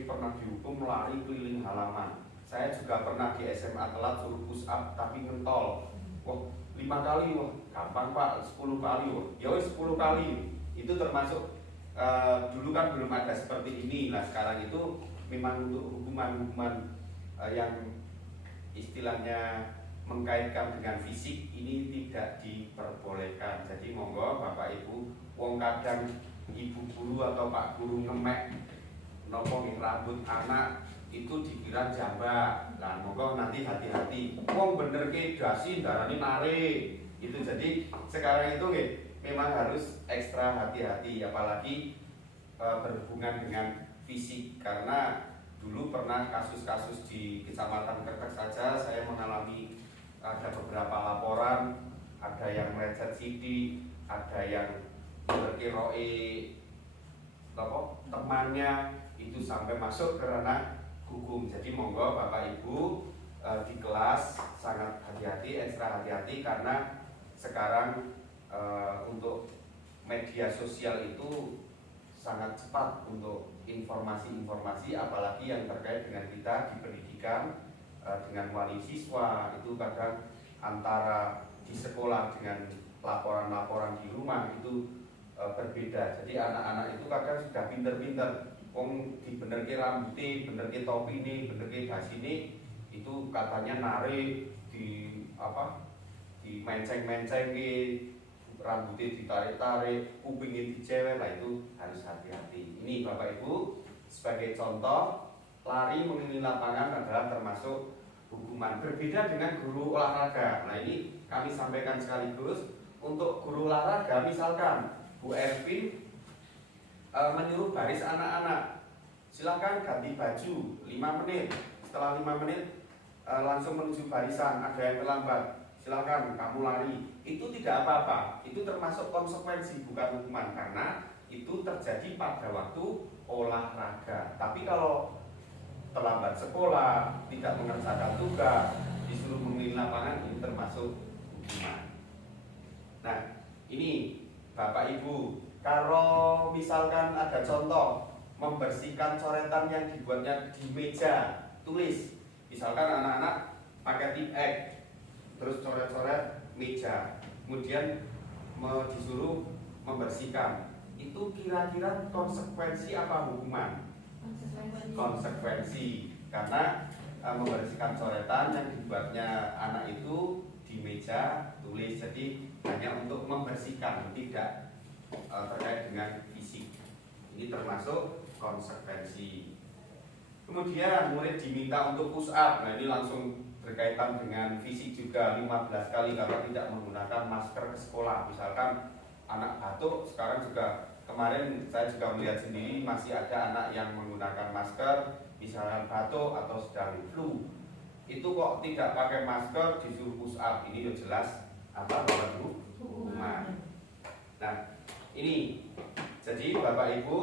pernah dihukum lari keliling halaman. Saya juga pernah di SMA telat suruh push up tapi ngentol. Wah 5 kali, wah gampang Pak, 10 kali, wah ya 10 kali. Itu termasuk dulu kan belum ada seperti ini. Nah sekarang itu memang untuk hukuman-hukuman yang istilahnya mengkaitkan dengan fisik ini tidak diperbolehkan. Jadi monggo Bapak Ibu, wong kadang ibu guru atau Pak guru ngemek nopo rambut anak itu dikira jambak. Nah monggo nanti hati-hati. Wong bener ke dasi darani nare. Itu jadi sekarang itu memang harus ekstra hati-hati, apalagi berhubungan dengan fisik. Karena dulu pernah kasus-kasus di Kecamatan Kertek saja saya mengalami, ada beberapa laporan, ada yang melecet sidik, ada yang berkiroe temannya itu sampai masuk ke ranah hukum. Jadi monggo Bapak Ibu di kelas sangat hati-hati, ekstra hati-hati karena sekarang untuk media sosial itu sangat cepat untuk informasi-informasi, apalagi yang terkait dengan kita di pendidikan, dengan wali siswa itu kadang antara di sekolah dengan laporan-laporan di rumah itu berbeda. Jadi anak-anak itu kadang sudah pinter-pinter, dibenerke rambutnya, benerke topi ini, benerke das ini, itu katanya narik di menceng-menceng, rambutnya ditarik-tarik, kupingnya dicewek, lah itu harus hati-hati. Ini Bapak Ibu sebagai contoh, lari mengelilingi lapangan adalah termasuk hukuman. Berbeda dengan guru olahraga. Nah ini kami sampaikan sekaligus untuk guru olahraga, misalkan Bu Ervin menyuruh baris anak-anak, silakan ganti baju 5 menit. Setelah 5 menit langsung menuju barisan, ada yang terlambat, silakan kamu lari. Itu tidak apa-apa, itu termasuk konsekuensi bukan hukuman karena itu terjadi pada waktu olahraga. Tapi kalau terlambat sekolah, tidak mengerjakan tugas, disuruh mengelilingi lapangan, ini termasuk hukuman. Nah, ini Bapak Ibu, kalau misalkan ada contoh membersihkan coretan yang dibuatnya di meja tulis, misalkan anak-anak pakai tip X, terus coret-coret meja, kemudian disuruh membersihkan, itu kira-kira konsekuensi apa hukuman? Konsekuensi, karena membersihkan coretan yang dibuatnya anak itu di meja tulis, jadi hanya untuk membersihkan, tidak terkait dengan fisik. Ini termasuk konsekuensi. Kemudian murid diminta untuk push up. Nah ini langsung berkaitan dengan fisik juga, 15 kali kalau tidak menggunakan masker ke sekolah. Misalkan anak batuk, sekarang juga kemarin saya juga melihat sendiri masih ada anak yang menggunakan masker, misalkan batuk atau sedang flu. Itu kok tidak pakai masker disuruh push up, ini udah jelas apa Bapak Ibu? Hukuman. Nah ini, jadi Bapak Ibu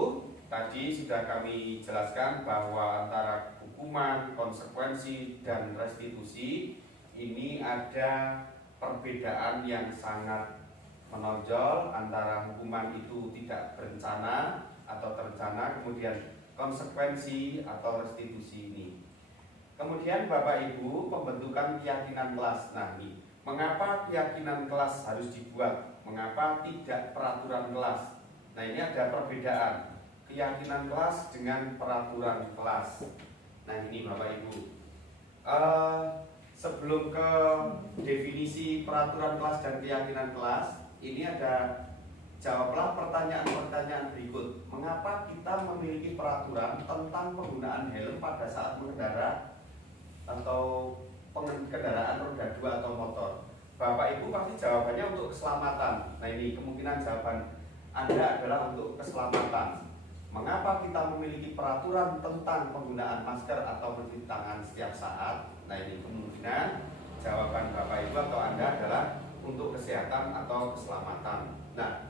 tadi sudah kami jelaskan bahwa antara hukuman, konsekuensi, dan restitusi ini ada perbedaan yang sangat menonjol antara hukuman itu tidak berencana atau terencana, kemudian konsekuensi atau restitusi ini. Kemudian Bapak Ibu pembentukan keyakinan kelas. Nah ini, mengapa keyakinan kelas harus dibuat? Mengapa tidak peraturan kelas? Nah ini ada perbedaan keyakinan kelas dengan peraturan kelas. Nah ini Bapak Ibu, sebelum ke definisi peraturan kelas dan keyakinan kelas, ini ada jawablah pertanyaan-pertanyaan berikut. Mengapa kita memiliki peraturan tentang penggunaan helm pada saat mengendara atau kendaraan roda 2 atau motor? Bapak Ibu pasti jawabannya untuk keselamatan. Nah ini kemungkinan jawaban Anda adalah untuk keselamatan. Mengapa kita memiliki peraturan tentang penggunaan masker atau mencuci tangan setiap saat? Nah ini kemungkinan jawaban Bapak Ibu atau Anda adalah untuk kesehatan atau keselamatan. Nah,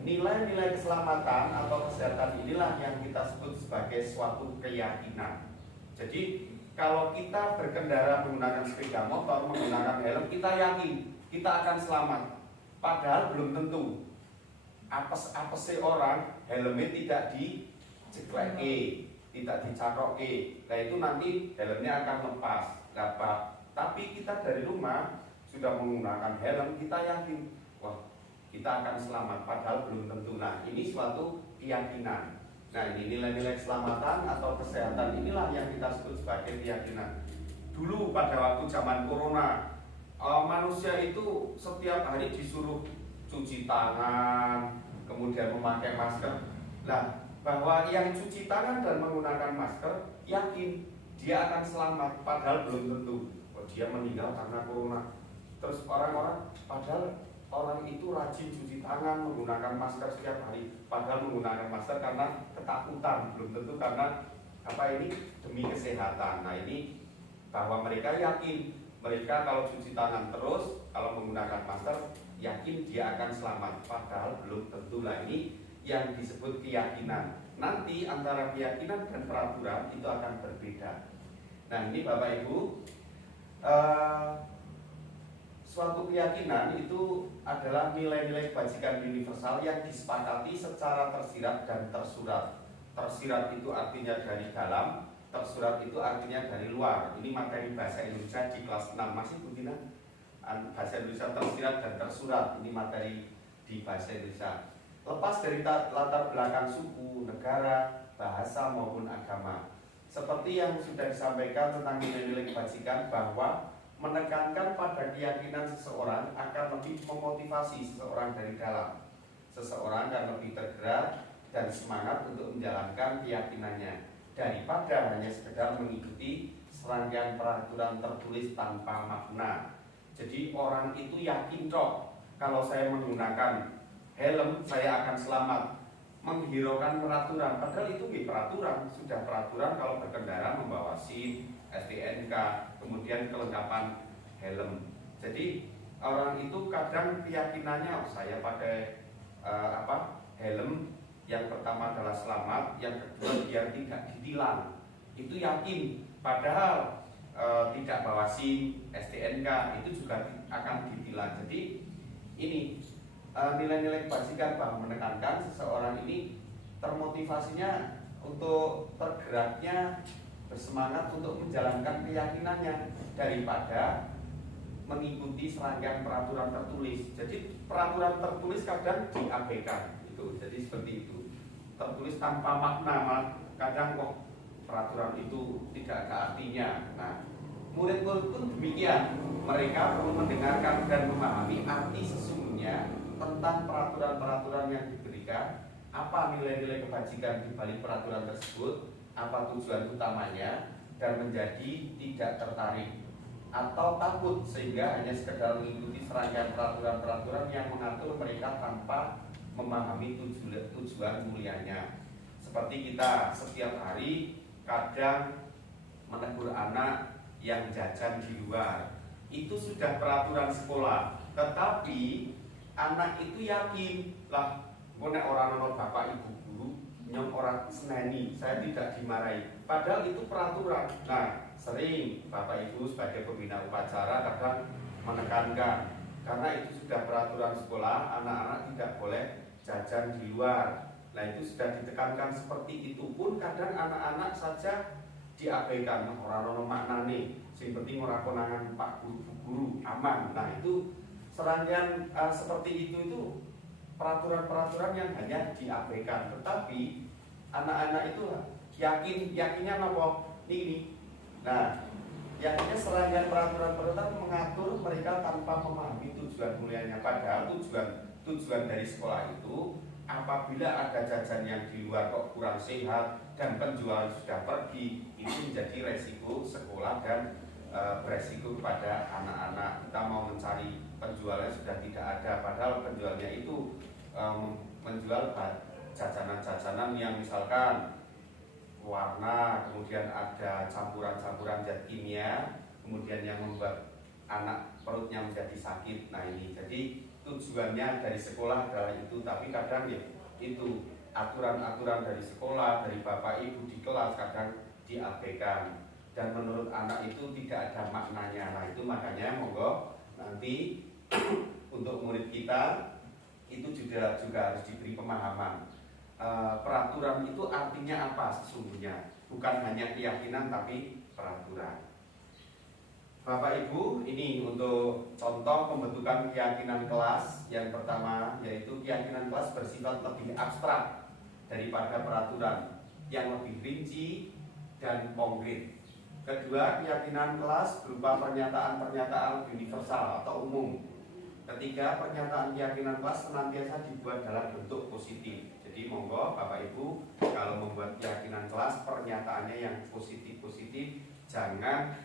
nilai-nilai keselamatan atau kesehatan inilah yang kita sebut sebagai suatu keyakinan. Jadi kalau kita berkendara menggunakan sepeda motor, menggunakan helm, kita yakin kita akan selamat. Padahal belum tentu. Apes-apes orang helmnya tidak dicekleke, tidak dicakoke. Nah itu nanti helmnya akan lepas. Tapi kita dari rumah sudah menggunakan helm, kita yakin wah kita akan selamat. Padahal belum tentu. Nah ini suatu keyakinan. Nah ini nilai-nilai keselamatan atau kesehatan inilah yang kita sebut sebagai keyakinan. Dulu pada waktu zaman corona, manusia itu setiap hari disuruh cuci tangan, kemudian memakai masker. Nah bahwa yang cuci tangan dan menggunakan masker yakin dia akan selamat, padahal belum tentu. Dia meninggal karena corona. Terus orang-orang, padahal orang itu rajin cuci tangan, menggunakan masker setiap hari, padahal menggunakan masker karena ketakutan, belum tentu karena demi kesehatan. Nah ini bahwa mereka yakin, mereka kalau cuci tangan terus, kalau menggunakan masker, yakin dia akan selamat, padahal belum tentu. Lah ini yang disebut keyakinan. Nanti antara keyakinan dan peraturan itu akan berbeda. Nah ini Bapak Ibu, Suatu keyakinan itu adalah nilai-nilai kebajikan universal yang disepakati secara tersirat dan tersurat. Tersirat itu artinya dari dalam, tersurat itu artinya dari luar. Ini materi bahasa Indonesia di kelas 6. Masih Bu Tina? Bahasa Indonesia tersirat dan tersurat. Ini materi di bahasa Indonesia. Lepas dari latar belakang suku, negara, bahasa maupun agama. Seperti yang sudah disampaikan tentang nilai-nilai kebajikan, bahwa menekankan pada keyakinan seseorang akan lebih memotivasi seseorang dari dalam. Seseorang akan lebih tergerak dan semangat untuk menjalankan keyakinannya daripada hanya sekedar mengikuti serangkaian peraturan tertulis tanpa makna. Jadi orang itu yakin kok kalau saya menggunakan helm saya akan selamat, menghiraukan peraturan, padahal itu peraturan, sudah peraturan kalau berkendara membawa SIM, STNK, kemudian kelengkapan helm. Jadi orang itu kadang keyakinannya saya pakai helm, yang pertama adalah selamat, yang kedua biar tidak ditilang. Itu yakin, padahal tidak bawa SIM, STNK itu juga akan ditilang. Jadi ini nilai-nilai kebajikan bahwa menekankan seseorang ini termotivasinya untuk tergeraknya bersemangat untuk menjalankan keyakinannya daripada mengikuti serangkaian peraturan tertulis. Jadi peraturan tertulis kadang diabaikan itu. Jadi seperti itu. Tertulis tanpa makna, kadang peraturan itu tidak ada artinya. Nah, murid-murid pun demikian. Mereka perlu mendengarkan dan memahami arti sesungguhnya tentang peraturan-peraturan yang diberikan, apa nilai-nilai kebajikan di balik peraturan tersebut, apa tujuan utamanya, dan menjadi tidak tertarik atau takut sehingga hanya sekedar mengikuti serangkaian peraturan-peraturan yang mengatur mereka tanpa memahami tujuan mulianya. Seperti kita setiap hari kadang menegur anak yang jajan di luar, itu sudah peraturan sekolah, tetapi anak itu yakin lah, nek orang bapak ibu guru nyong orang seneni, saya tidak dimarahi. Padahal itu peraturan. Nah, sering bapak ibu sebagai pembina upacara kadang menekankan, karena itu sudah peraturan sekolah, anak-anak tidak boleh jajan di luar. Nah, itu sudah ditekankan seperti itu pun kadang anak-anak saja diabaikan. Orang-orang maknane, sing penting ora konangan pak guru aman. Nah, itu serangkaian seperti itu peraturan-peraturan yang hanya diabaikan. Tetapi anak-anak itu yakinnya apa? Ini. Nah, yakinnya serangkaian peraturan-peraturan mengatur mereka tanpa memahami tujuan mulianya. Padahal tujuan dari sekolah itu, apabila ada jajan yang di luar kok kurang sehat dan penjual sudah pergi, itu menjadi resiko sekolah dan beresiko kepada anak-anak. Kita mau mencari penjualnya sudah tidak ada, padahal penjualnya itu menjual jajanan-jajanan yang misalkan warna, kemudian ada campuran-campuran zat kimia, kemudian yang membuat anak perutnya menjadi sakit. Nah, ini jadi tujuannya dari sekolah adalah itu, tapi kadang itu aturan-aturan dari sekolah, dari bapak ibu di kelas kadang diabaikan, dan menurut anak itu tidak ada maknanya. Nah, itu makanya monggo nanti untuk murid kita itu juga harus diberi pemahaman. Peraturan itu artinya apa sesungguhnya, bukan hanya keyakinan tapi peraturan. Bapak Ibu, ini untuk contoh pembentukan keyakinan kelas. Yang pertama yaitu keyakinan kelas bersifat lebih abstrak daripada peraturan, yang lebih rinci dan konkret. Kedua, keyakinan kelas berupa pernyataan-pernyataan universal atau umum. Ketiga, pernyataan keyakinan kelas senantiasa dibuat dalam bentuk positif. Jadi monggo Bapak Ibu, kalau membuat keyakinan kelas, pernyataannya yang positif-positif, jangan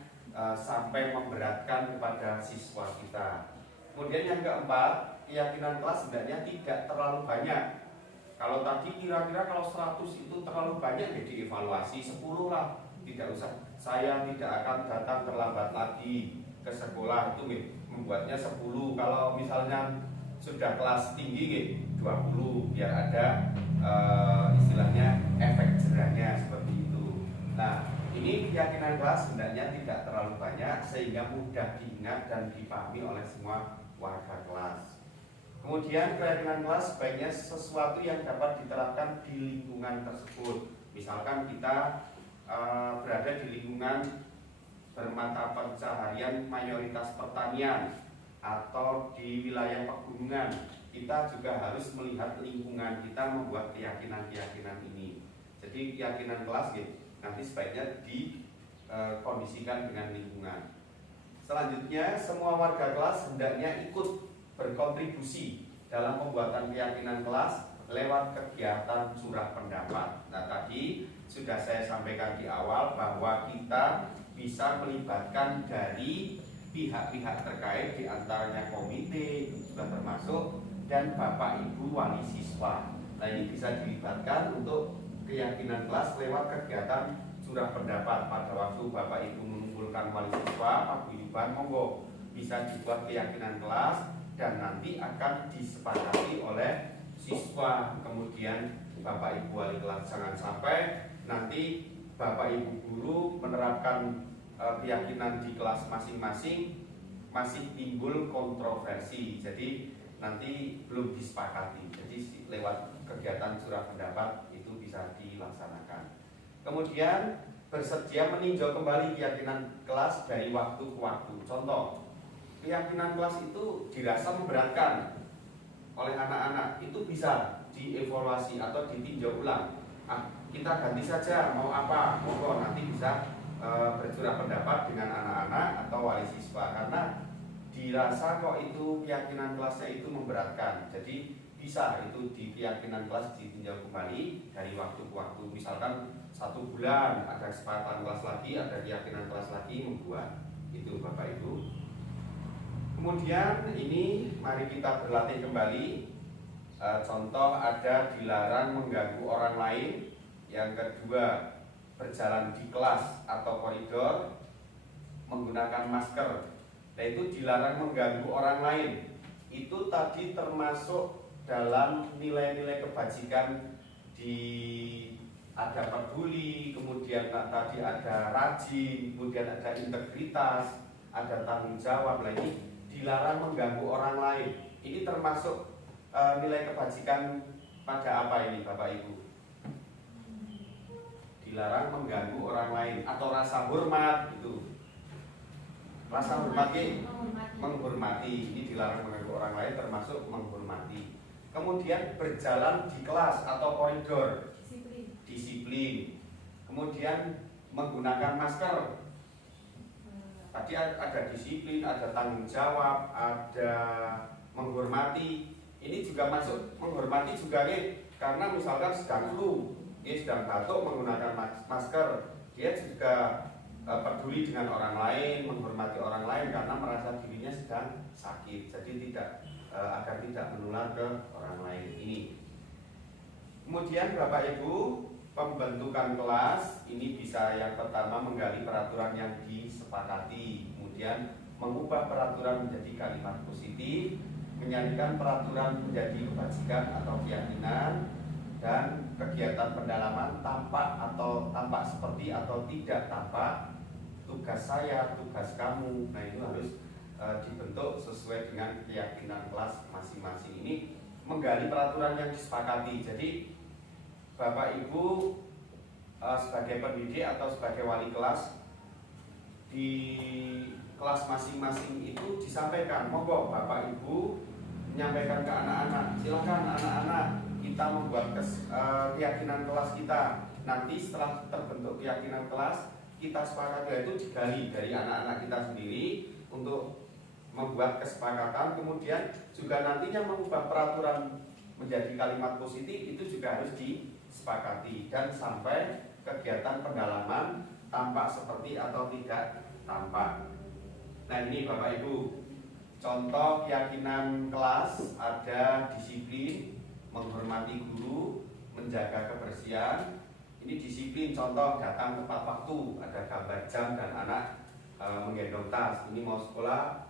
sampai memberatkan kepada siswa kita. Kemudian yang keempat, keyakinan kelas sebenarnya tidak terlalu banyak. Kalau tadi kira-kira kalau 100 itu terlalu banyak, ya dievaluasi 10 lah, tidak usah. Saya tidak akan datang terlambat lagi ke sekolah, itu membuatnya 10. Kalau misalnya sudah kelas tinggi 20, biar ada istilahnya efek jerahnya seperti itu. Nah, Ini keyakinan kelas hendaknya tidak terlalu banyak sehingga mudah diingat dan dipahami oleh semua warga kelas. Kemudian keyakinan kelas sebaiknya sesuatu yang dapat diterapkan di lingkungan tersebut. Misalkan kita berada di lingkungan bermata pencaharian mayoritas pertanian atau di wilayah pegunungan, kita juga harus melihat lingkungan kita membuat keyakinan-keyakinan ini. Jadi keyakinan kelas gitu, nanti sebaiknya dikondisikan dengan lingkungan. Selanjutnya, semua warga kelas hendaknya ikut berkontribusi dalam pembuatan keyakinan kelas lewat kegiatan curah pendapat. Nah, tadi sudah saya sampaikan di awal bahwa kita bisa melibatkan dari pihak-pihak terkait, diantaranya komite juga termasuk, dan Bapak Ibu wali siswa. Nah, ini bisa dilibatkan untuk keyakinan kelas lewat kegiatan curah pendapat. Pada waktu Bapak Ibu mengumpulkan wali siswa, paguyuban, monggo bisa dibuat keyakinan kelas dan nanti akan disepakati oleh siswa. Kemudian Bapak Ibu wali kelas, jangan sampai nanti Bapak Ibu guru menerapkan keyakinan di kelas masing-masing masih timbul kontroversi. Jadi nanti belum disepakati. Jadi lewat kegiatan curah pendapat itu bisa dilaksanakan. Kemudian bersedia meninjau kembali keyakinan kelas dari waktu ke waktu. Contoh, keyakinan kelas itu dirasa memberatkan oleh anak-anak, itu bisa dievaluasi atau ditinjau ulang. Kita ganti saja, mau apa, monggo nanti bisa bercurah pendapat dengan anak-anak atau wali siswa, karena dirasa kok itu keyakinan kelasnya itu memberatkan. Jadi bisa itu di keyakinan kelas ditinjau kembali dari waktu ke waktu. Misalkan 1 bulan ada kesepakatan kelas lagi, ada keyakinan kelas lagi membuat itu Bapak Ibu. Kemudian ini mari kita berlatih kembali. Contoh ada dilarang mengganggu orang lain. Yang kedua, berjalan di kelas atau koridor menggunakan masker. Nah, itu dilarang mengganggu orang lain. Itu tadi termasuk dalam nilai-nilai kebajikan, ada peduli, kemudian tadi ada rajin, kemudian ada integritas, ada tanggung jawab. Nah, ini dilarang mengganggu orang lain. Ini termasuk nilai kebajikan pada apa ini Bapak Ibu? Dilarang mengganggu orang lain atau rasa hormat itu. Rasa hormat menghormati. Ini dilarang mengganggu orang lain termasuk menghormati. Kemudian berjalan di kelas atau koridor, disiplin. Kemudian menggunakan masker. Tadi ada disiplin, ada tanggung jawab, ada menghormati. Ini juga masuk menghormati juga nih, karena misalkan sedang flu, dia sedang batuk menggunakan masker, dia juga peduli dengan orang lain, menghormati orang lain karena merasa dirinya sedang sakit. Jadi agar tidak menular ke orang lain ini. Kemudian Bapak Ibu, pembentukan kelas ini bisa yang pertama menggali peraturan yang disepakati, kemudian mengubah peraturan menjadi kalimat positif, menjadikan peraturan menjadi kebajikan atau keyakinan, dan kegiatan pendalaman tampak seperti atau tidak tampak, tugas saya, tugas kamu. Nah, itu harus dibentuk sesuai dengan keyakinan kelas masing-masing. Ini menggali peraturan yang disepakati. Jadi Bapak Ibu sebagai pendidik atau sebagai wali kelas di kelas masing-masing itu disampaikan, monggo Bapak Ibu menyampaikan ke anak-anak, silakan anak-anak kita membuat keyakinan kelas kita. Nanti setelah terbentuk keyakinan kelas, kita sepakati, itu digali dari anak-anak kita sendiri untuk membuat kesepakatan. Kemudian juga nantinya mengubah peraturan menjadi kalimat positif, itu juga harus disepakati. Dan sampai kegiatan pendalaman tampak seperti atau tidak tampak. Nah, ini Bapak Ibu, contoh keyakinan kelas ada disiplin, menghormati guru, menjaga kebersihan. Ini disiplin, contoh datang tepat waktu, ada gambar jam dan anak menggendong tas. Ini mau sekolah,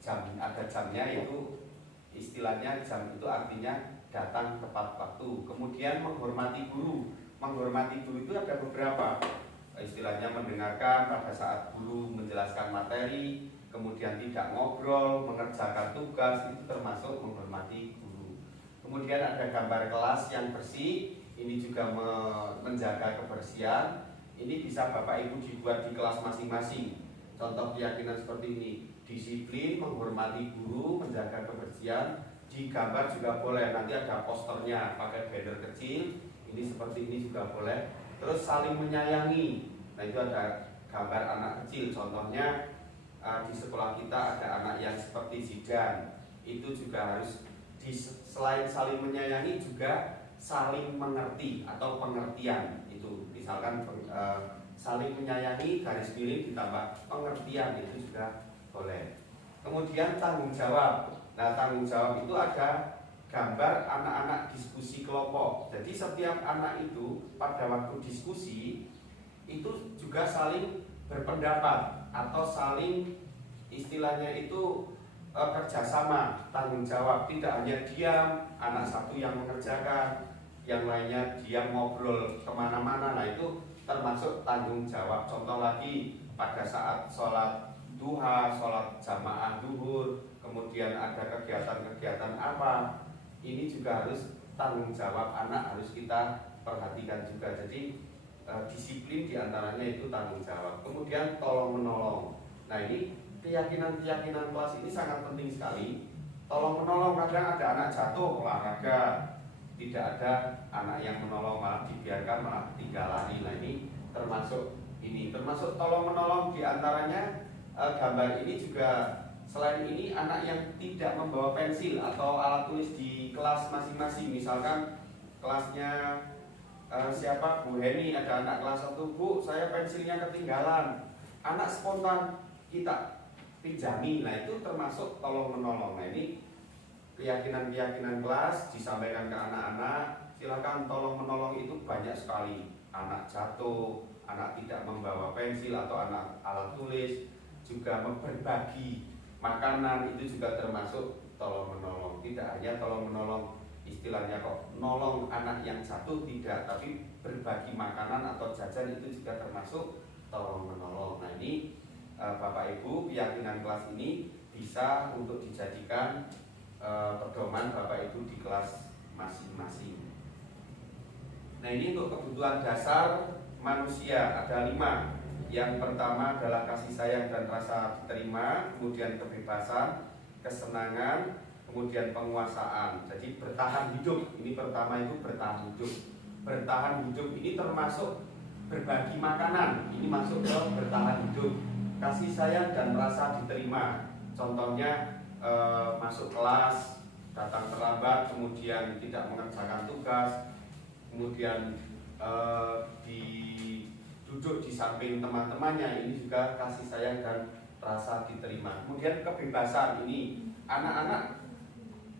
jam ada jamnya, itu istilahnya jam itu artinya datang tepat waktu. Kemudian menghormati guru. Menghormati guru itu ada beberapa. istilahnya mendengarkan pada saat guru menjelaskan materi, kemudian tidak ngobrol, mengerjakan tugas, itu termasuk menghormati guru. Kemudian ada gambar kelas yang bersih, ini juga menjaga kebersihan. Ini bisa Bapak Ibu dibuat di kelas masing-masing. Contoh keyakinan seperti ini, disiplin, menghormati guru, menjaga kebersihan. Di gambar juga boleh, nanti ada posternya pakai banner kecil, ini seperti ini juga boleh. Terus saling menyayangi, nah itu ada gambar anak kecil, contohnya di sekolah kita ada anak yang seperti Zidan, itu juga harus selain saling menyayangi juga saling mengerti atau pengertian. Itu misalkan saling menyayangi garis miring ditambah pengertian, itu juga boleh. Kemudian tanggung jawab. Nah, tanggung jawab itu ada gambar anak-anak diskusi kelompok. Jadi setiap anak itu pada waktu diskusi itu juga saling berpendapat atau saling istilahnya itu kerjasama, tanggung jawab. Tidak hanya diam, anak satu yang mengerjakan, yang lainnya diam ngobrol kemana-mana. Nah, itu termasuk tanggung jawab. Contoh lagi pada saat sholat duha, sholat jamaah duhur, kemudian ada kegiatan-kegiatan apa, ini juga harus tanggung jawab anak, harus kita perhatikan juga. Jadi disiplin diantaranya itu tanggung jawab. Kemudian tolong menolong. Nah, ini keyakinan-keyakinan kelas ini sangat penting sekali. Tolong menolong, kadang ada anak jatuh olahraga, tidak ada anak yang menolong, malah dibiarkan, malah tinggal lari. Nah, ini termasuk tolong menolong diantaranya. Gambar ini juga selain ini anak yang tidak membawa pensil atau alat tulis di kelas masing-masing. Misalkan kelasnya siapa, Bu Heni, ada anak kelas 1, Bu, saya pensilnya ketinggalan. Anak spontan kita pinjami. Nah, itu termasuk tolong menolong. Nah, ini keyakinan-keyakinan kelas disampaikan ke anak-anak. Silakan tolong menolong itu banyak sekali. Anak jatuh, anak tidak membawa pensil atau anak alat tulis, juga berbagi makanan, itu juga termasuk tolong menolong. Tidak hanya tolong menolong istilahnya kok nolong anak yang jatuh, tidak, tapi berbagi makanan atau jajan itu juga termasuk tolong menolong. Nah, ini Bapak Ibu, keyakinan kelas ini bisa untuk dijadikan pedoman Bapak Ibu di kelas masing-masing. Nah, ini untuk kebutuhan dasar manusia ada 5. Yang pertama adalah kasih sayang dan rasa diterima, kemudian kebebasan, kesenangan, kemudian penguasaan. Jadi bertahan hidup, ini pertama itu bertahan hidup. Bertahan hidup ini termasuk berbagi makanan, ini masuk ke bertahan hidup. Kasih sayang dan rasa diterima, contohnya masuk kelas, datang terlambat, kemudian tidak mengerjakan tugas, kemudian duduk di samping teman-temannya, ini juga kasih sayang dan rasa diterima. Kemudian kebebasan, ini anak-anak,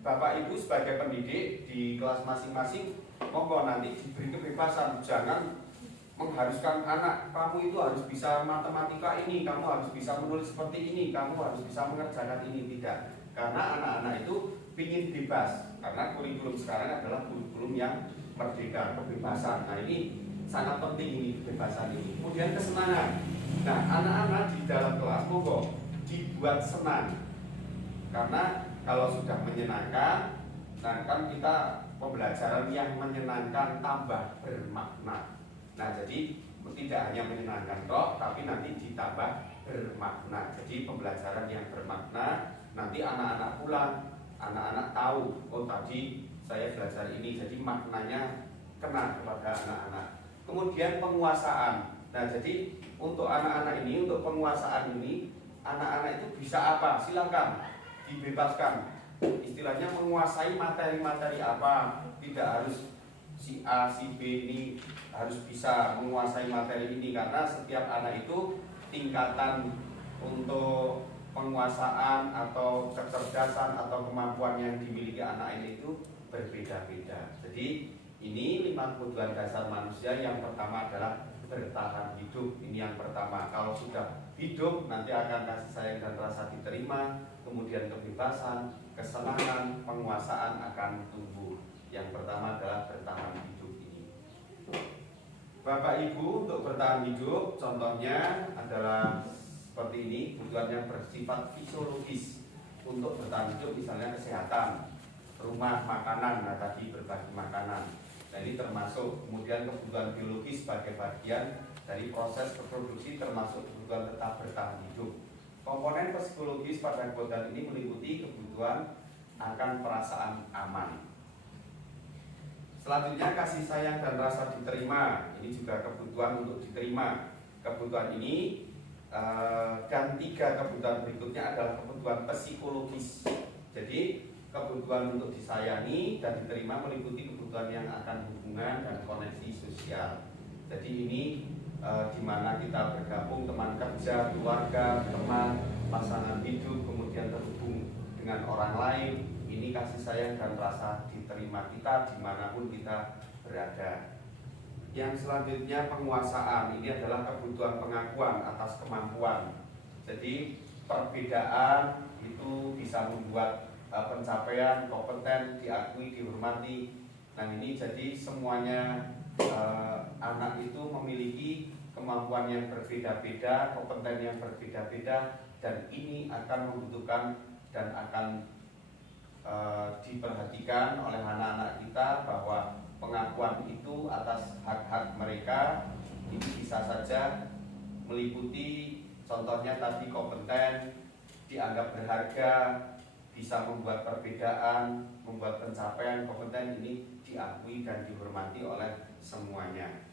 Bapak Ibu sebagai pendidik di kelas masing-masing, monggo nanti diberi kebebasan. Jangan mengharuskan anak, kamu itu harus bisa matematika ini, kamu harus bisa menulis seperti ini, kamu harus bisa mengerjakan ini. Tidak, karena anak-anak itu ingin bebas, karena kurikulum sekarang adalah kurikulum yang merdeka, kebebasan. Nah, ini sangat penting, ini kebebasan ini. Kemudian kesenangan. Nah, anak-anak di dalam kelas monggo dibuat senang, karena kalau sudah menyenangkan, nah kan kita pembelajaran yang menyenangkan tambah bermakna. Nah, jadi tidak hanya menyenangkan toh, tapi nanti ditambah bermakna. Jadi pembelajaran yang bermakna, nanti anak-anak pulang, anak-anak tahu, oh tadi saya belajar ini, jadi maknanya kena kepada anak-anak. Kemudian penguasaan. Nah, jadi untuk anak-anak ini, untuk penguasaan ini, anak-anak itu bisa apa? Silakan dibebaskan. Istilahnya menguasai materi-materi apa? Tidak harus si A, si B ini harus bisa menguasai materi ini, karena setiap anak itu tingkatan untuk penguasaan atau kecerdasan atau kemampuan yang dimiliki anak ini itu berbeda-beda. Jadi ini 5 kebutuhan dasar manusia. Yang pertama adalah bertahan hidup. Ini yang pertama. Kalau sudah hidup, nanti akan kasih sayang dan rasa diterima, kemudian kebebasan, kesenangan, penguasaan akan tumbuh. Yang pertama adalah bertahan hidup ini. Bapak Ibu untuk bertahan hidup contohnya adalah seperti ini, kebutuhan yang bersifat fisiologis untuk bertahan hidup, misalnya kesehatan, rumah, makanan, nah tadi berbagi makanan. Nah ini termasuk, kemudian kebutuhan biologis sebagai bagian dari proses reproduksi termasuk kebutuhan tetap bertahan hidup. Komponen psikologis pada kebutuhan ini meliputi kebutuhan akan perasaan aman. Selanjutnya kasih sayang dan rasa diterima, ini juga kebutuhan untuk diterima. Kebutuhan ini dan 3 kebutuhan berikutnya adalah kebutuhan psikologis. Jadi kebutuhan untuk disayangi dan diterima meliputi kebutuhan yang akan hubungan dan koneksi sosial. Jadi ini di mana kita bergabung teman kerja, keluarga, teman, pasangan hidup, kemudian terhubung dengan orang lain. Ini kasih sayang dan rasa diterima kita dimanapun kita berada. Yang selanjutnya penguasaan, ini adalah kebutuhan pengakuan atas kemampuan. Jadi perbedaan itu bisa membuat pencapaian, kompeten, diakui, dihormati. Nah ini jadi semuanya anak itu memiliki kemampuan yang berbeda-beda, kompeten yang berbeda-beda, dan ini akan membutuhkan dan akan diperhatikan oleh anak-anak kita bahwa pengakuan itu atas hak-hak mereka ini bisa saja meliputi contohnya tadi kompeten, dianggap berharga, bisa membuat perbedaan, membuat pencapaian, kompeten ini diakui dan dihormati oleh semuanya.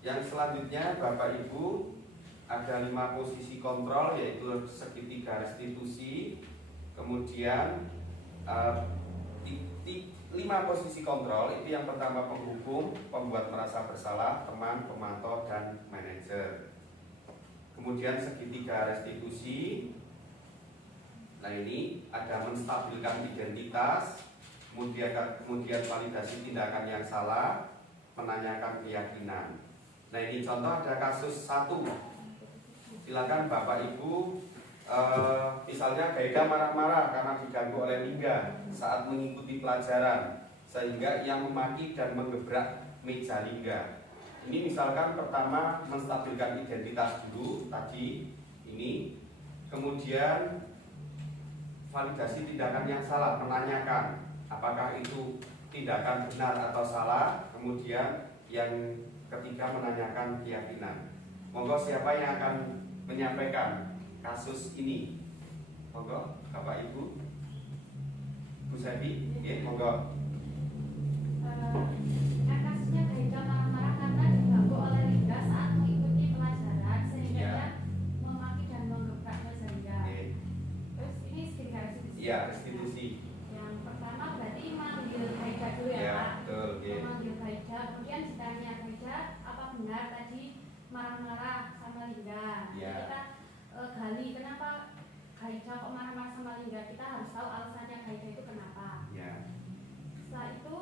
Yang selanjutnya Bapak Ibu ada 5 posisi kontrol, yaitu segitiga restitusi, kemudian 5 posisi kontrol itu yang pertama penghukum, pembuat merasa bersalah, teman, pemantau, dan manajer. Kemudian segitiga restitusi. Nah ini ada menstabilkan identitas, kemudian validasi tindakan yang salah, menanyakan keyakinan. Nah ini contoh ada kasus 1. Silakan Bapak Ibu, misalnya Gaida marah-marah karena diganggu oleh Lingga saat mengikuti pelajaran, sehingga yang memaki dan menggebrak meja Lingga. Ini misalkan pertama menstabilkan identitas dulu tadi ini, kemudian validasi tindakan yang salah, menanyakan apakah itu tindakan benar atau salah, kemudian yang ketiga menanyakan keyakinan. Monggo siapa yang akan menyampaikan kasus ini? Monggo Bapak Ibu. Bu Sadi, ya, monggo. Kasusnya Gaida marah-marah karena diganggu oleh Lingga saat mengikuti pelajaran sehingga dia memaki dan menggebrak meja Lingga. Terus ini segitiga restitusi. Iya, restitusi. Yang pertama berarti manggil Gaida dulu ya, Pak. Betul, Memanggil Gaida, kemudian ditanya Gaida apa benar tadi marah-marah sama Lingga. Kita gali kenapa Gaida kok marah-marah sama Lingga, kita harus tahu alasannya Gaida itu kenapa. Setelah itu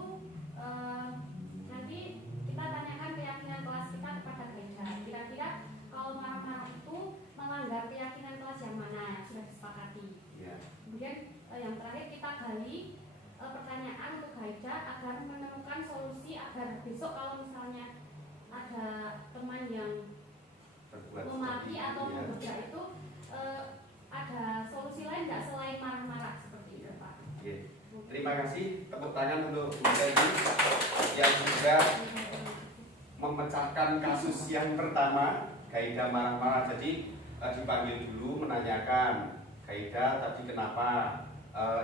nanti kita tanyakan keyakinan kelas kita kepada Gaida. Kira-kira kalau marah-marah itu melanggar keyakinan kelas yang mana yang sudah disepakati. Kemudian yang terakhir kita gali pertanyaan untuk Gaida agar menemukan solusi agar besok kalau misalnya ada teman yang memaki atau membedak itu ada solusi lain nggak selain marah-marah seperti itu, Pak. Terima kasih, tepuk tangan untuk Bu Sadi yang sudah memecahkan kasus yang pertama, Gaida marah-marah. Jadi dipanggil dulu menanyakan Gaida tadi kenapa,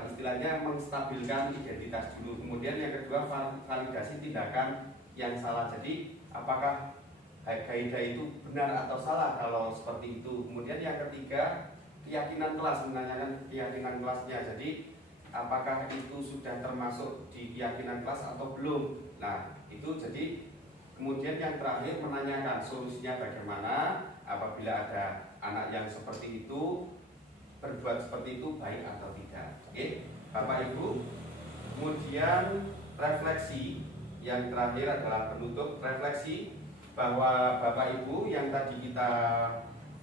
istilahnya menstabilkan identitas dulu. Kemudian yang kedua validasi tindakan yang salah. Jadi apakah Gaida itu benar atau salah kalau seperti itu. Kemudian yang ketiga keyakinan kelas, menanyakan keyakinan kelasnya. Jadi apakah itu sudah termasuk di keyakinan kelas atau belum. Nah itu jadi kemudian yang terakhir menanyakan solusinya bagaimana apabila ada anak yang seperti itu berbuat seperti itu, baik atau tidak. Oke, Bapak Ibu. Kemudian refleksi yang terakhir adalah penutup, refleksi bahwa Bapak Ibu yang tadi kita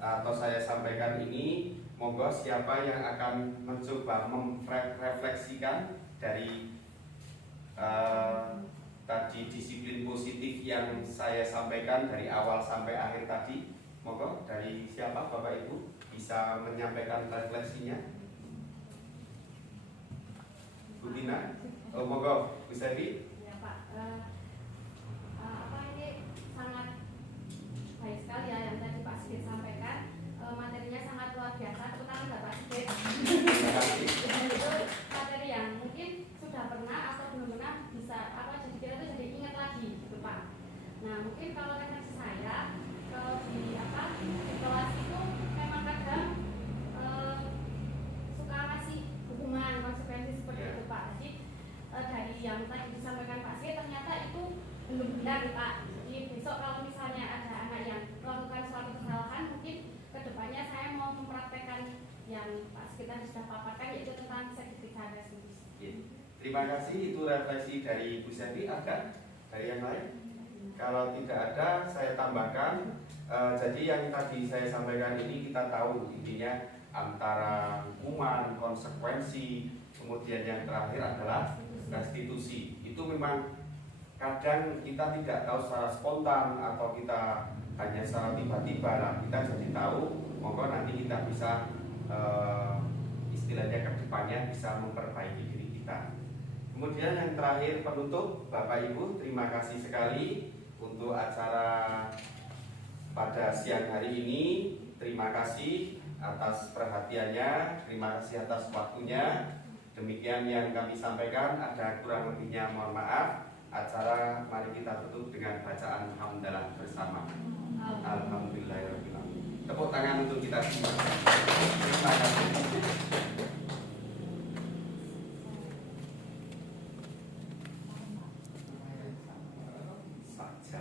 atau saya sampaikan ini, monggo siapa yang akan mencoba merefleksikan dari tadi disiplin positif yang saya sampaikan dari awal sampai akhir tadi. Monggo dari siapa Bapak Ibu bisa menyampaikan refleksinya? Bu Tina? Oh, monggo Bu Sevi. Ya Pak, ini sangat baik sekali ya yang tadi Pak Sigit sampaikan. Materinya sangat luar biasa, terutama Bapak Sigit. Itu materi yang mungkin sudah pernah atau belum pernah bisa jadi kita tuh jadi ingat lagi gitu Pak. Nah mungkin kalau refleksi saya kalau di kelas itu memang kadang suka ngasih hukuman konsekuensi seperti itu Pak. Jadi dari yang tadi disampaikan Pak Sigit ternyata itu belum benar Pak. Jadi besok kalau misalnya ada anak yang melakukan suatu kesalahan, mungkin kedepannya saya mau mempraktekkan yang Pak Sigit tadi sudah paparkan, yaitu tentang segregasi restitusi. Terima kasih, itu refleksi dari Bu Sevi. Ada dari yang lain? Kalau tidak ada, saya tambahkan. Jadi yang tadi saya sampaikan ini kita tahu intinya antara hukuman, konsekuensi, kemudian yang terakhir adalah restitusi. Itu memang kadang kita tidak tahu secara spontan atau kita hanya secara tiba-tiba. Nah, kita jadi tahu, monggo nanti kita bisa istilahnya ke depannya bisa memperbaiki diri kita. Kemudian yang terakhir penutup, Bapak Ibu, terima kasih sekali untuk acara pada siang hari ini. Terima kasih atas perhatiannya, terima kasih atas waktunya. Demikian yang kami sampaikan, ada kurang lebihnya mohon maaf. Acara mari kita tutup dengan bacaan hamdalah bersama.